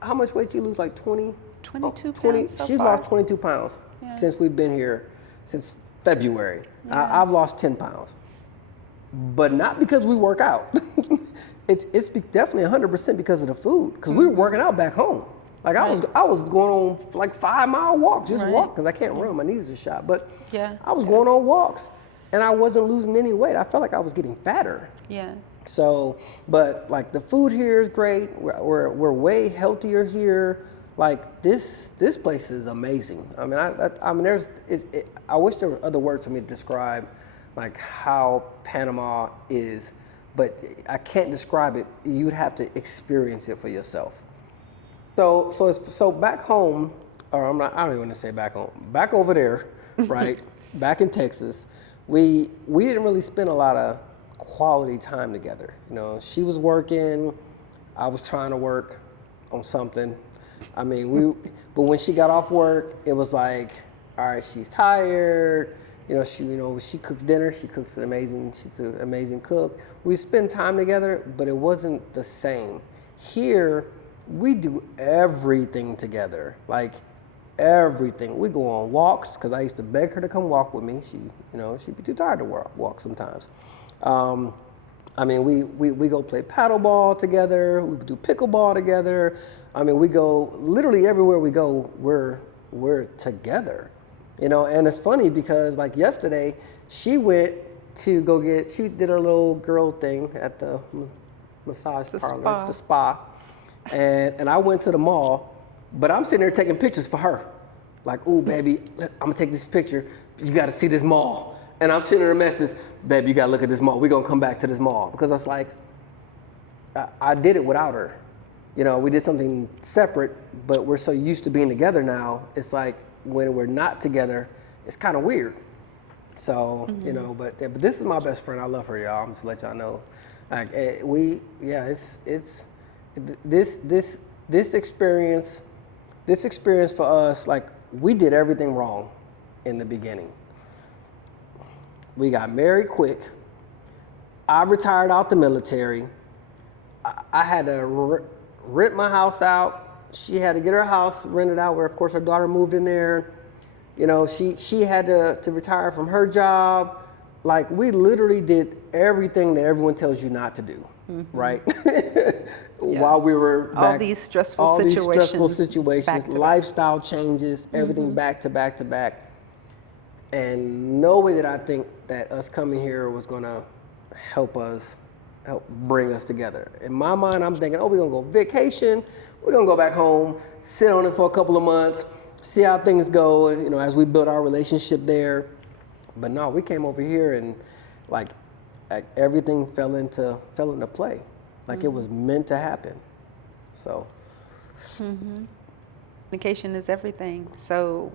how much weight you lose? Like 20? 22 pounds so She's far. lost 22 pounds since we've been here, since February. I've lost 10 pounds. But not because we work out. It's definitely 100% because of the food. Because we were working out back home. Like I was going on like 5-mile walks, just walk, because I can't run, my knees are shot. But I was going on walks, and I wasn't losing any weight. I felt like I was getting fatter. Yeah. So, but like the food here is great. We're way healthier here. Like this place is amazing. I mean, I wish there were other words for me to describe like how Panama is, but I can't describe it. You'd have to experience it for yourself. So back home, or I don't even want to say back home. Back over there, right? Back in Texas, we didn't really spend a lot of quality time together. You know, she was working, I was trying to work on something. I mean, but when she got off work, it was like, all right, she's tired. She cooks dinner. She's an amazing cook. We spend time together, but it wasn't the same. Here, we do everything together, like everything. We go on walks, because I used to beg her to come walk with me. She'd be too tired to walk sometimes. I mean, we go play paddleball together. We do pickleball together. I mean, we go literally everywhere we go. We're together, And it's funny because like yesterday, she went to she did her little girl thing at the massage parlor, the spa, and I went to the mall. But I'm sitting there taking pictures for her, like, ooh, baby, I'm gonna take this picture. You got to see this mall. And I'm sending her a message, babe, you gotta look at this mall. We're gonna come back to this mall. Because it's like, I did it without her. We did something separate, but we're so used to being together now. It's like, when we're not together, it's kind of weird. So, but this is my best friend. I love her, y'all. I'm just let y'all know. Like, this experience for us, like, we did everything wrong in the beginning. We got married quick. I retired out the military. I had to rent my house out. She had to get her house rented out, where of course her daughter moved in there. She had to retire from her job. Like, we literally did everything that everyone tells you not to do, right? While we were back, all these stressful situations, lifestyle changes, everything back to back to back. And no way did I think that us coming here was gonna help bring us together. In my mind, I'm thinking, we're gonna go vacation, we're gonna go back home, sit on it for a couple of months, see how things go, as we build our relationship there. But no, we came over here and like everything fell into play. Like it was meant to happen. So communication is everything. So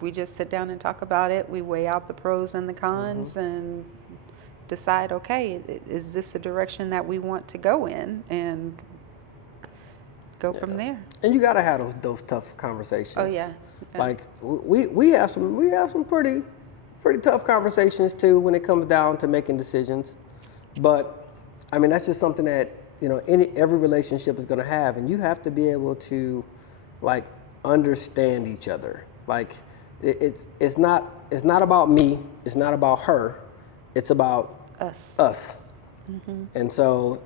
we just sit down and talk about it. We weigh out the pros and the cons and decide, okay, is this the direction that we want to go in, and go from there. And you gotta have those tough conversations. Oh yeah. Like we have some pretty tough conversations too when it comes down to making decisions. But I mean, that's just something that every relationship is gonna have, and you have to be able to like understand each other. Like it's not about me, it's not about her, it's about us. And so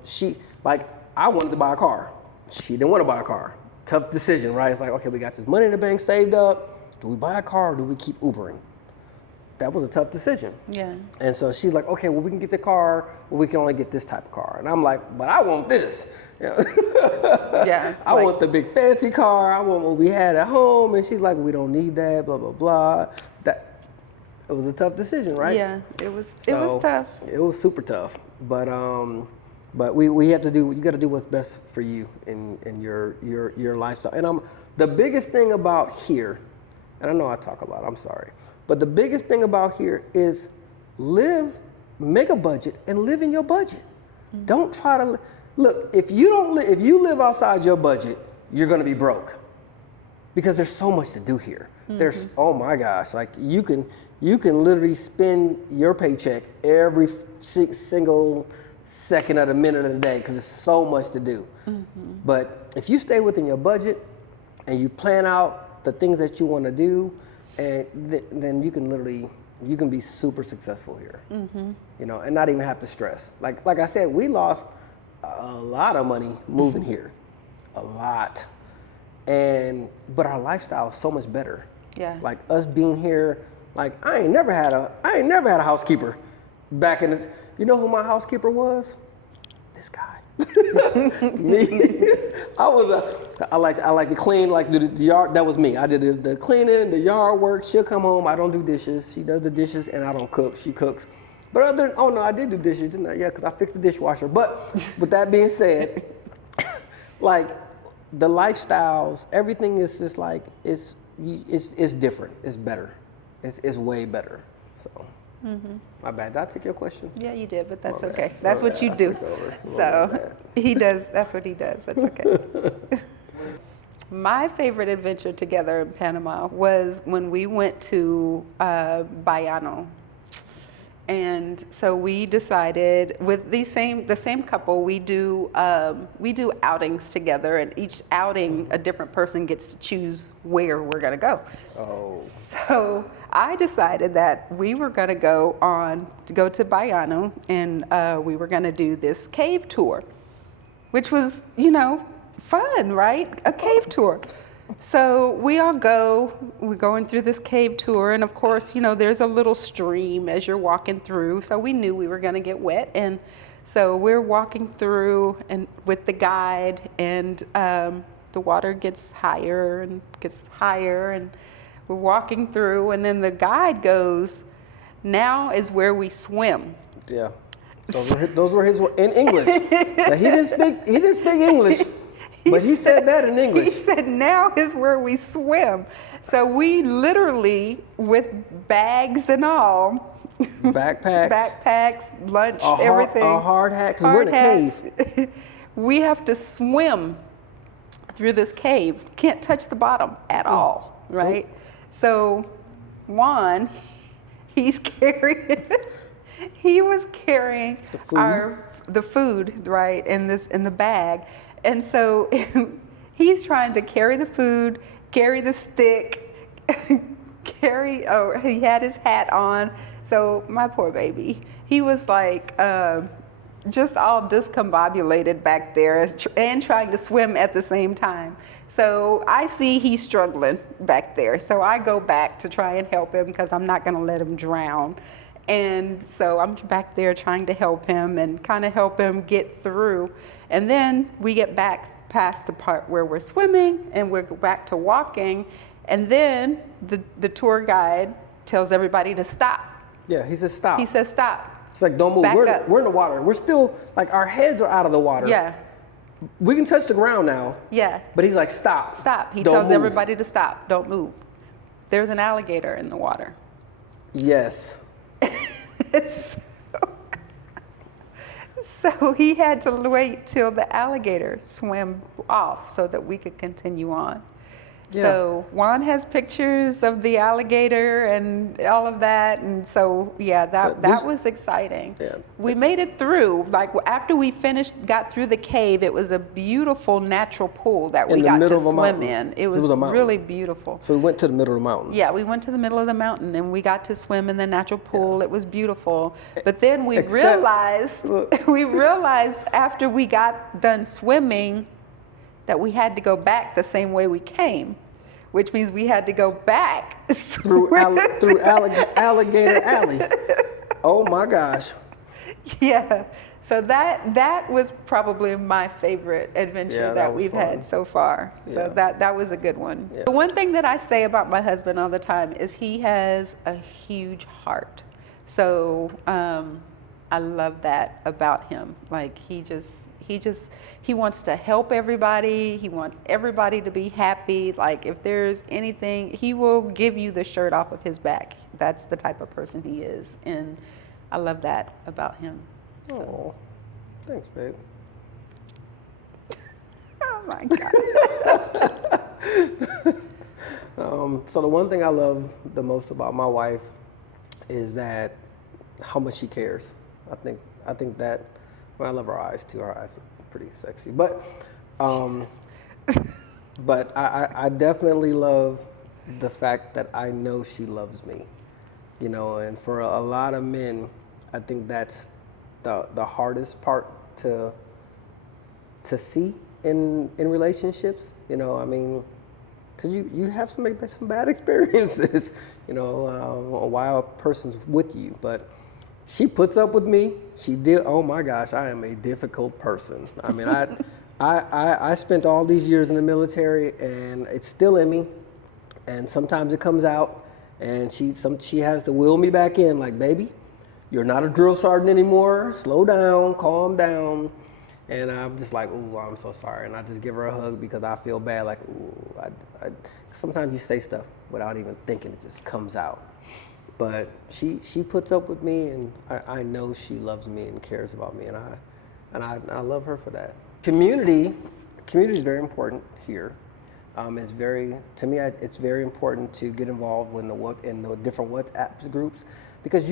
I wanted to buy a car. She didn't want to buy a car. Tough decision, right? It's like, okay, we got this money in the bank saved up. Do we buy a car or do we keep Ubering? That was a tough decision. Yeah. And so she's like, okay, well, we can get the car, but we can only get this type of car. And I'm like, but I want this. Yeah. I want the big fancy car. I want what we had at home. And she's like, we don't need that, blah, blah, blah. It was a tough decision, right? Yeah, it was tough. It was super tough. But But we have to do. You got to do what's best for you in your lifestyle. And the biggest thing about here, and I know I talk a lot. I'm sorry, but the biggest thing about here is make a budget and live in your budget. Mm-hmm. Don't try to look. If you live outside your budget, you're gonna be broke, because there's so much to do here. Mm-hmm. There's, oh my gosh, like you can literally spend your paycheck every single second of the minute of the day, because there's so much to do. Mm-hmm. But if you stay within your budget and you plan out the things that you want to do, and then you can be super successful here. Mm-hmm. And not even have to stress. Like I said, we lost a lot of money moving here, a lot, but our lifestyle is so much better. Yeah. Like us being here, like I ain't never had a housekeeper back in this. You know who my housekeeper was? This guy. Me. I like to clean, like the yard. That was me. I did the cleaning, the yard work. She'll come home. I don't do dishes. She does the dishes, and I don't cook. She cooks. But I did do dishes, didn't I? Yeah, because I fixed the dishwasher. But with that being said, like the lifestyles, everything is just like it's different. It's better. It's way better. So. Mm-hmm. My bad. Did I take your question? Yeah, you did, but that's okay. That's what you do. So he does. That's what he does. That's okay. My favorite adventure together in Panama was when we went to Bayano. And so we decided with the same couple, we do outings together, and each outing a different person gets to choose where we're gonna go. Oh. So I decided that we were gonna go to Bayano, and we were gonna do this cave tour, which was, fun, right? A cave tour. So we're going through this cave tour, and of course, there's a little stream as you're walking through, so we knew we were going to get wet, and so we're walking through and with the guide, and the water gets higher, and we're walking through, and then the guide goes, "Now is where we swim." Yeah, those were his in English. Now, he didn't speak English. But he said that in English. He said, "Now is where we swim." So we literally, with bags and all, backpacks, lunch, everything, our hard hat, because we're in a cave. We have to swim through this cave. Can't touch the bottom at all, right? Nope. So Juan, he was carrying the food, right, in the bag. And so he's trying to carry the food, carry the stick, he had his hat on. So my poor baby, he was like just all discombobulated back there and trying to swim at the same time. So I see he's struggling back there. So I go back to try and help him, because I'm not going to let him drown. And so I'm back there trying to help him and kind of help him get through. And then we get back past the part where we're swimming, and we're back to walking. And then the tour guide tells everybody to stop. Yeah, he says stop. He says stop. It's like, don't move. We're in the water. We're still, like, our heads are out of the water. Yeah. We can touch the ground now. Yeah. But he's like, stop. Stop. He tells everybody to stop. Don't move. There's an alligator in the water. Yes. So he had to wait till the alligator swam off so that we could continue on. Yeah. So Juan has pictures of the alligator and all of that, and so that was exciting. Yeah. We made it through. Like after we got through the cave, it was a beautiful natural pool that we got to swim in. It was really beautiful. So we went to the middle of the mountain. Yeah, we went to the middle of the mountain, and we got to swim in the natural pool. Yeah. It was beautiful. But then we realized after we got done swimming that we had to go back the same way we came, which means we had to go back through Alligator Alley. Oh my gosh. Yeah. So that was probably my favorite adventure that we've had so far. So that was a good one. Yeah. The one thing that I say about my husband all the time is he has a huge heart. So I love that about him. Like he wants to help everybody. He wants everybody to be happy. Like if there's anything, he will give you the shirt off of his back. That's the type of person he is, and I love that about him. So. Oh, thanks, babe. Oh my God. So the one thing I love the most about my wife is that how much she cares. I think that, well, I love her eyes too. Her eyes are pretty sexy. But I definitely love the fact that I know she loves me. You know, and for a lot of men, I think that's the hardest part to see in relationships. You know, I mean, because you have some bad experiences, you know, while a person's with you. But she puts up with me. She did. Oh my gosh, I am a difficult person. I mean, I spent all these years in the military, and it's still in me. And sometimes it comes out, and she has to will me back in. Like, baby, you're not a drill sergeant anymore. Slow down, calm down. And I'm just like, ooh, I'm so sorry. And I just give her a hug because I feel bad. Like, ooh, sometimes you say stuff without even thinking. It just comes out. But she puts up with me, and I know she loves me and cares about me, and I love her for that. Community is very important here. It's very important to get involved in the different WhatsApp groups, because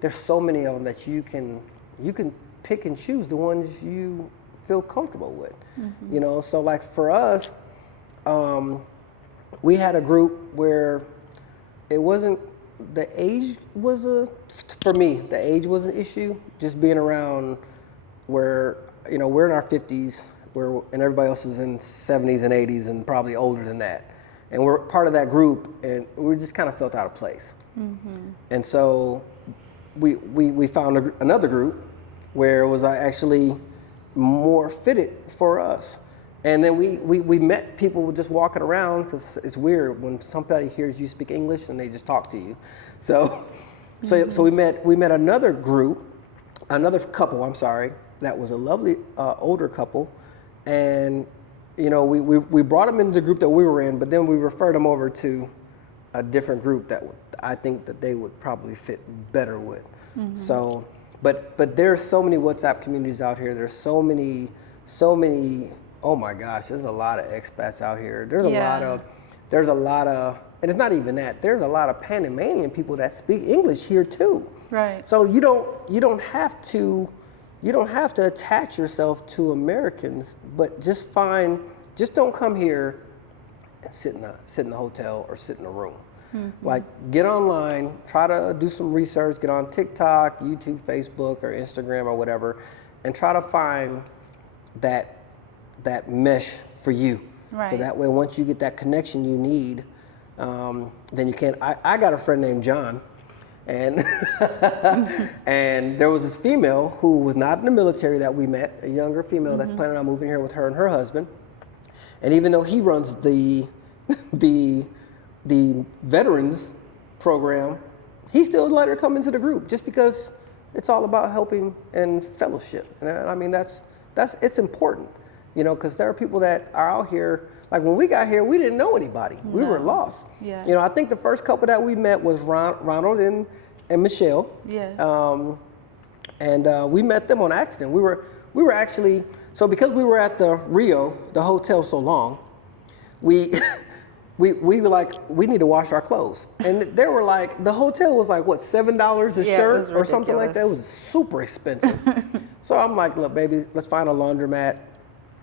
there's so many of them that you can pick and choose the ones you feel comfortable with. Mm-hmm. You know, so like for us, we had a group where it wasn't, the age was for me, the age was an issue. Just being around where, you know, we're in our 50s, and everybody else is in 70s and 80s and probably older than that. And we're part of that group, and we just kind of felt out of place. Mm-hmm. And so we found another group where it was actually more fitted for us. And then we met people just walking around, because it's weird when somebody hears you speak English and they just talk to you. So we met another couple, that was a lovely older couple. And you know, we brought them into the group that we were in, but then we referred them over to a different group that I think that they would probably fit better with. Mm-hmm. So, but there's so many WhatsApp communities out here. There's so many. Oh my gosh, there's a lot of expats out here. There's a lot of, and it's not even that. There's a lot of Panamanian people that speak English here too. Right. So you don't have to attach yourself to Americans, but just don't come here and sit in a hotel or sit in a room. Mm-hmm. Like, get online, try to do some research, get on TikTok, YouTube, Facebook, or Instagram or whatever, and try to find that mesh for you. Right. So that way, once you get that connection you need, then you can. I got a friend named John, and and there was this female who was not in the military that we met, a younger female that's planning on moving here with her and her husband. And even though he runs the veterans program, he still let her come into the group just because it's all about helping and fellowship. And I mean, it's important, you know, because there are people that are out here. Like when we got here, we didn't know anybody. No. We were lost. Yeah. You know, I think the first couple that we met was Ronald and Michelle. Yeah. We met them on accident. We were actually, so because we were at the hotel so long, we were like, we need to wash our clothes. And they were like, the hotel was like, what, $7 a shirt or something like that? It was super expensive. So I'm like, look, baby, let's find a laundromat.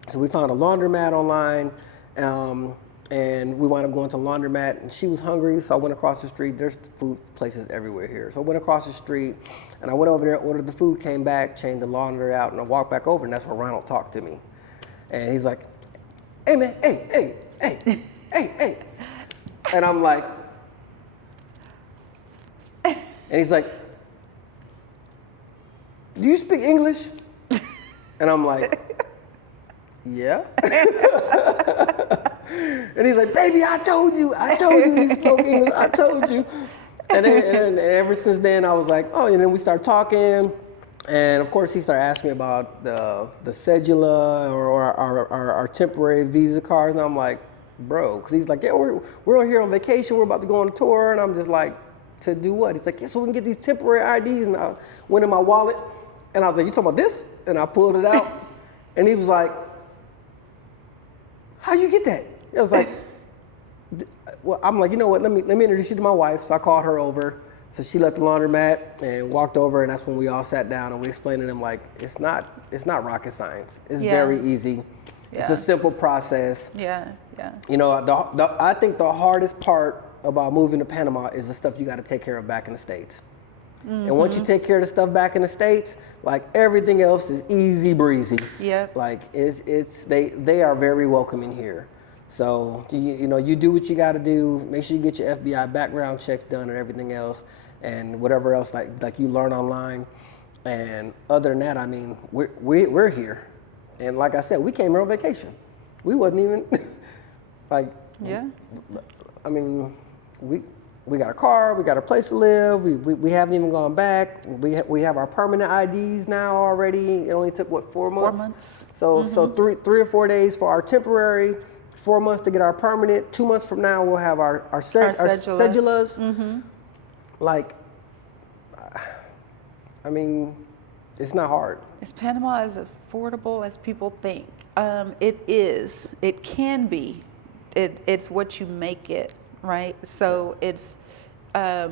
So we found a laundromat online, and we wound up going to a laundromat, and she was hungry, so I went across the street. There's food places everywhere here. So I went across the street, and I went over there, ordered the food, came back, changed the laundry out, and I walked back over, and that's where Ronald talked to me. And he's like, hey, man, hey. And I'm like, and he's like, do you speak English? And I'm like, yeah. And he's like, baby, I told you he spoke English, I told you. And ever since then, I was like, oh, and then we started talking. And of course, he started asking me about the cedula or our temporary visa cards, and I'm like, bro, because he's like, yeah, we're here on vacation, we're about to go on a tour, and I'm just like, to do what? He's like, yeah, so we can get these temporary IDs, and I went in my wallet, and I was like, you talking about this? And I pulled it out, and he was like, how you get that? I was like, well, I'm like, you know what? Let me introduce you to my wife. So I called her over. So she left the laundromat and walked over, and that's when we all sat down and we explained to them like it's not rocket science. It's very easy. Yeah. It's a simple process. Yeah, yeah. You know, I think the hardest part about moving to Panama is the stuff you got to take care of back in the States. And once you take care of the stuff back in the States, like everything else is easy breezy. Yep. Like they are very welcoming here. So you know, you do what you got to do. Make sure you get your FBI background checks done and everything else, and whatever else like you learn online. And other than that, I mean, we're here, and like I said, we came here on vacation. We wasn't even like. Yeah. I mean, we got a car, we got a place to live. We haven't even gone back. We have our permanent IDs now already. It only took what 4 months. 4 months. So 3 or 4 days for our temporary. 4 months to get our permanent. 2 months from now, we'll have our cedulas. Like, I mean, it's not hard. Is Panama as affordable as people think? It is. It can be. It's what you make it, right? So it's, I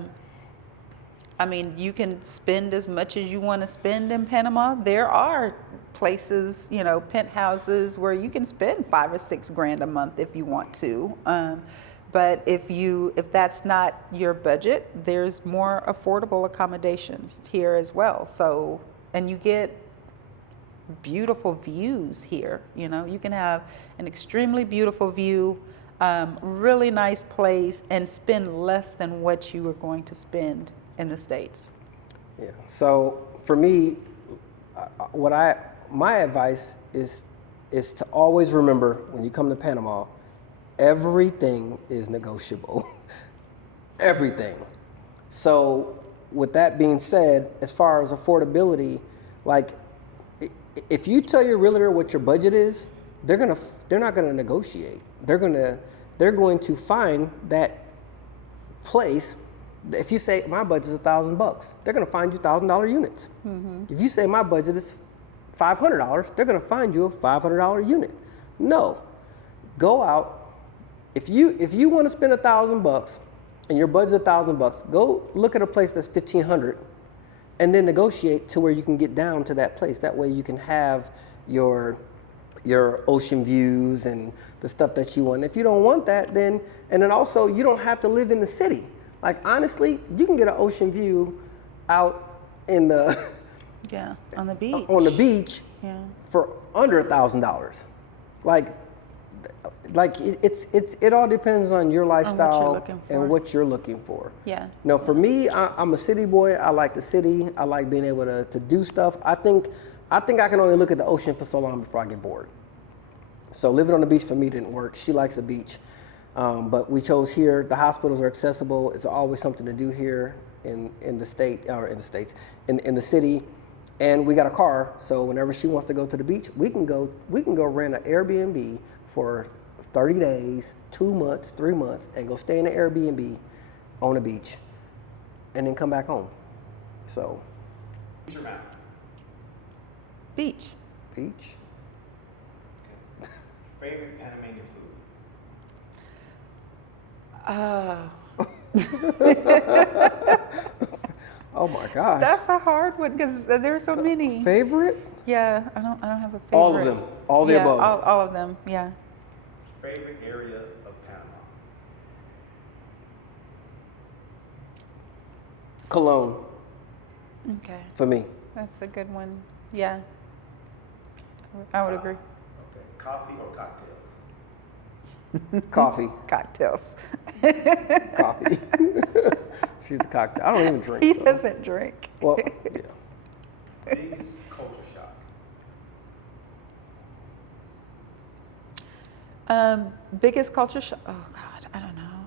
mean, you can spend as much as you want to spend in Panama. There are places, you know, penthouses where you can spend $5 or $6 grand a month if you want to. But if that's not your budget, there's more affordable accommodations here as well. So, and you get beautiful views here. You know, you can have an extremely beautiful view, really nice place, and spend less than what you are going to spend in the States. Yeah. So for me, my advice is to always remember when you come to Panama, everything is negotiable. Everything. So with that being said, as far as affordability, like if you tell your realtor what your budget is, they're not gonna negotiate. They're going to find that place. If you say my budget is $1,000, they're gonna find you $1,000 units. If you say my budget is $500, they're gonna find you a $500 unit. No, go out. If you want to spend $1,000 and your budget's $1,000, go look at a place that's $1,500, and then negotiate to where you can get down to that place. That way you can have your ocean views and the stuff that you want. If you don't want that, then also you don't have to live in the city. Like honestly, you can get an ocean view out in the on the beach. On the beach for under $1,000. Like it all depends on your lifestyle and what you're looking for. Yeah. You know, for me, I'm a city boy. I like the city. I like being able to do stuff. I think I can only look at the ocean for so long before I get bored. So living on the beach for me didn't work. She likes the beach. But we chose here. The hospitals are accessible. It's always something to do here in the city. And we got a car, so whenever she wants to go to the beach, we can go rent an Airbnb for 30 days, 2 months, 3 months, and go stay in an Airbnb on the beach, and then come back home. So. Beach or mountain? Beach. Beach. Okay. Favorite Panamanian food? Oh my gosh. That's a hard one because there's so many. Favorite? Yeah, I don't have a favorite. All of them. All the above. All of them. Yeah. Favorite area of Panama? Cologne. Okay. For me. That's a good one. Yeah. I would agree. Okay. Coffee or cocktails? Coffee. Cocktails. Coffee. She's a cocktail. I don't even drink. He doesn't drink. Well, yeah. Biggest culture shock? Biggest culture shock? Oh God, I don't know.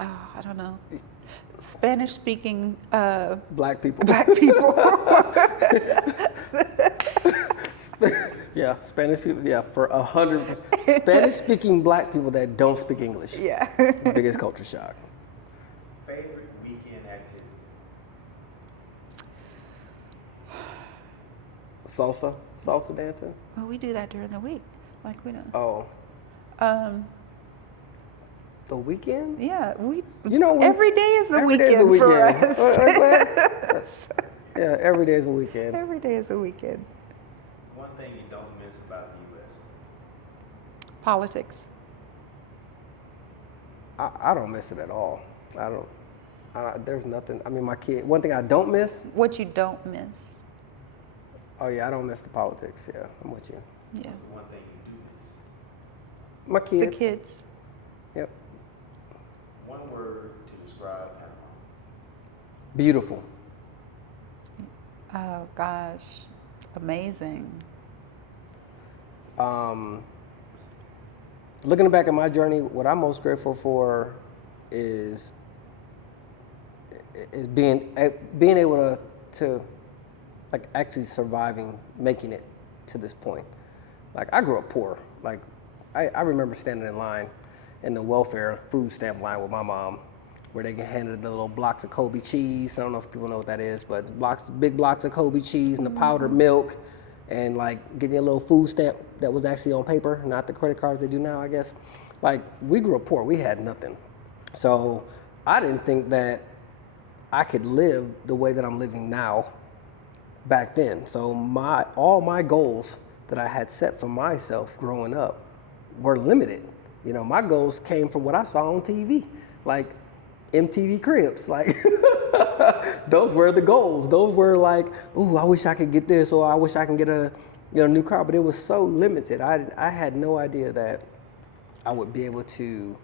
Oh, I don't know. Spanish-speaking Black people. Black people. Yeah, Spanish people. Yeah, for 100%. Spanish-speaking Black people that don't speak English. Yeah. Biggest culture shock. Favorite weekend activity? Salsa dancing. Well, we do that during the week. Like we don't. Oh, Um, the weekend. yeah, Every day is the every weekend, day is a for weekend. us. Go ahead. Yeah, every day is a weekend. Every day is a weekend. One thing you don't miss about the U.S. Politics. I don't miss it at all. There's nothing. I mean, my kid. One thing I don't miss. What you don't miss. Oh yeah, I don't miss the politics. Yeah, I'm with you. Yeah. What's the one thing you do miss? My kids. The kids. Yep. One word to describe Panama. Beautiful. Oh gosh, amazing. Looking back at my journey, what I'm most grateful for is being able to like actually surviving, making it to this point. Like I grew up poor. Like I remember standing in line in the welfare food stamp line with my mom, where they get handed the little blocks of Kobe cheese. I don't know if people know what that is, but big blocks of Kobe cheese and the powdered milk, and like getting a little food stamp that was actually on paper, not the credit cards they do now, I guess. Like we grew up poor, we had nothing. So I didn't think that I could live the way that I'm living now back then. So all my goals that I had set for myself growing up were limited. You know, my goals came from what I saw on TV, like MTV Cribs. Like those were the goals. Those were like, ooh, I wish I could get this, or I wish I can get a new car. But it was so limited. I had no idea that I would be able to,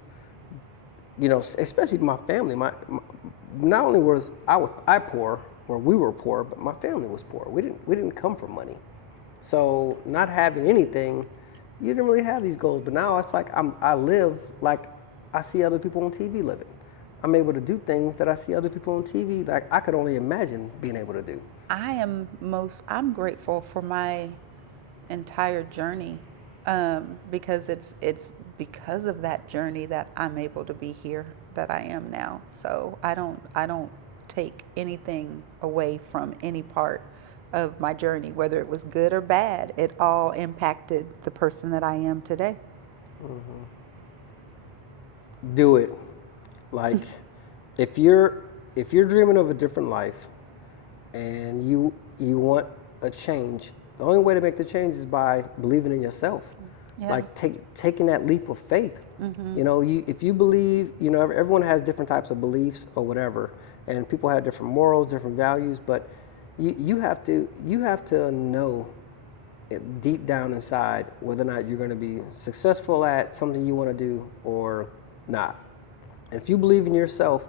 especially my family. Not only was I poor, or we were poor, but my family was poor. We didn't come from money. So not having anything, you didn't really have these goals. But now it's like I live like I see other people on TV living. I'm able to do things that I see other people on TV like I could only imagine being able to do. I'm grateful for my entire journey, because it's because of that journey that I'm able to be here that I am now. So I don't take anything away from any part of my journey, whether it was good or bad. It all impacted the person that I am today. Mm-hmm. Do it. Like if you're dreaming of a different life and you want a change, the only way to make the change is by believing in yourself. Yeah. Like taking that leap of faith. Mm-hmm. If you believe, everyone has different types of beliefs or whatever, and people have different morals, different values, but you have to know deep down inside whether or not you're going to be successful at something you want to do or not. And if you believe in yourself,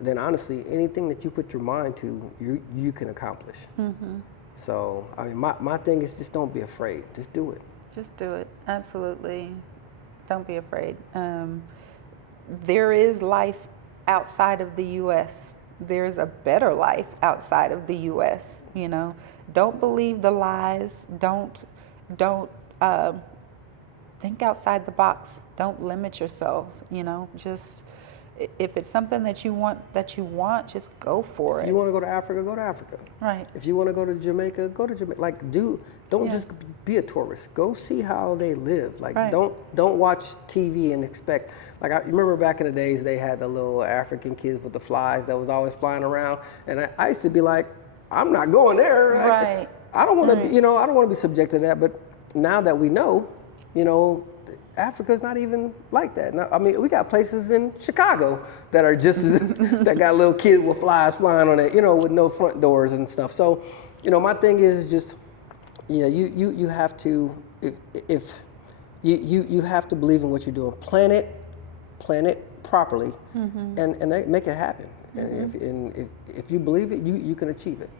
then honestly, anything that you put your mind to, you can accomplish. Mm-hmm. So, I mean, my thing is just don't be afraid. Just do it. Just do it. Absolutely. Don't be afraid. There is life outside of the U.S. There's a better life outside of the U.S. Don't believe the lies. Don't think outside the box. Don't limit yourself. Just if it's something that you want, just go for it. If you want to go to Africa, go to Africa. Right. If you want to go to Jamaica, go to Jamaica. Like, don't just be a tourist. Go see how they live. Like, right. don't watch TV and expect. Like, I remember back in the days, they had the little African kids with the flies that was always flying around, and I used to be like, I'm not going there. Right. I don't want to be, I don't want to be subject to that. But now that we know, Africa's not even like that. Now, I mean, we got places in Chicago that are just that got little kids with flies flying on it, with no front doors and stuff. So, my thing is just, you have to, if you have to believe in what you're doing. Plan it properly, mm-hmm. and make it happen. Mm-hmm. And if you believe it, you can achieve it.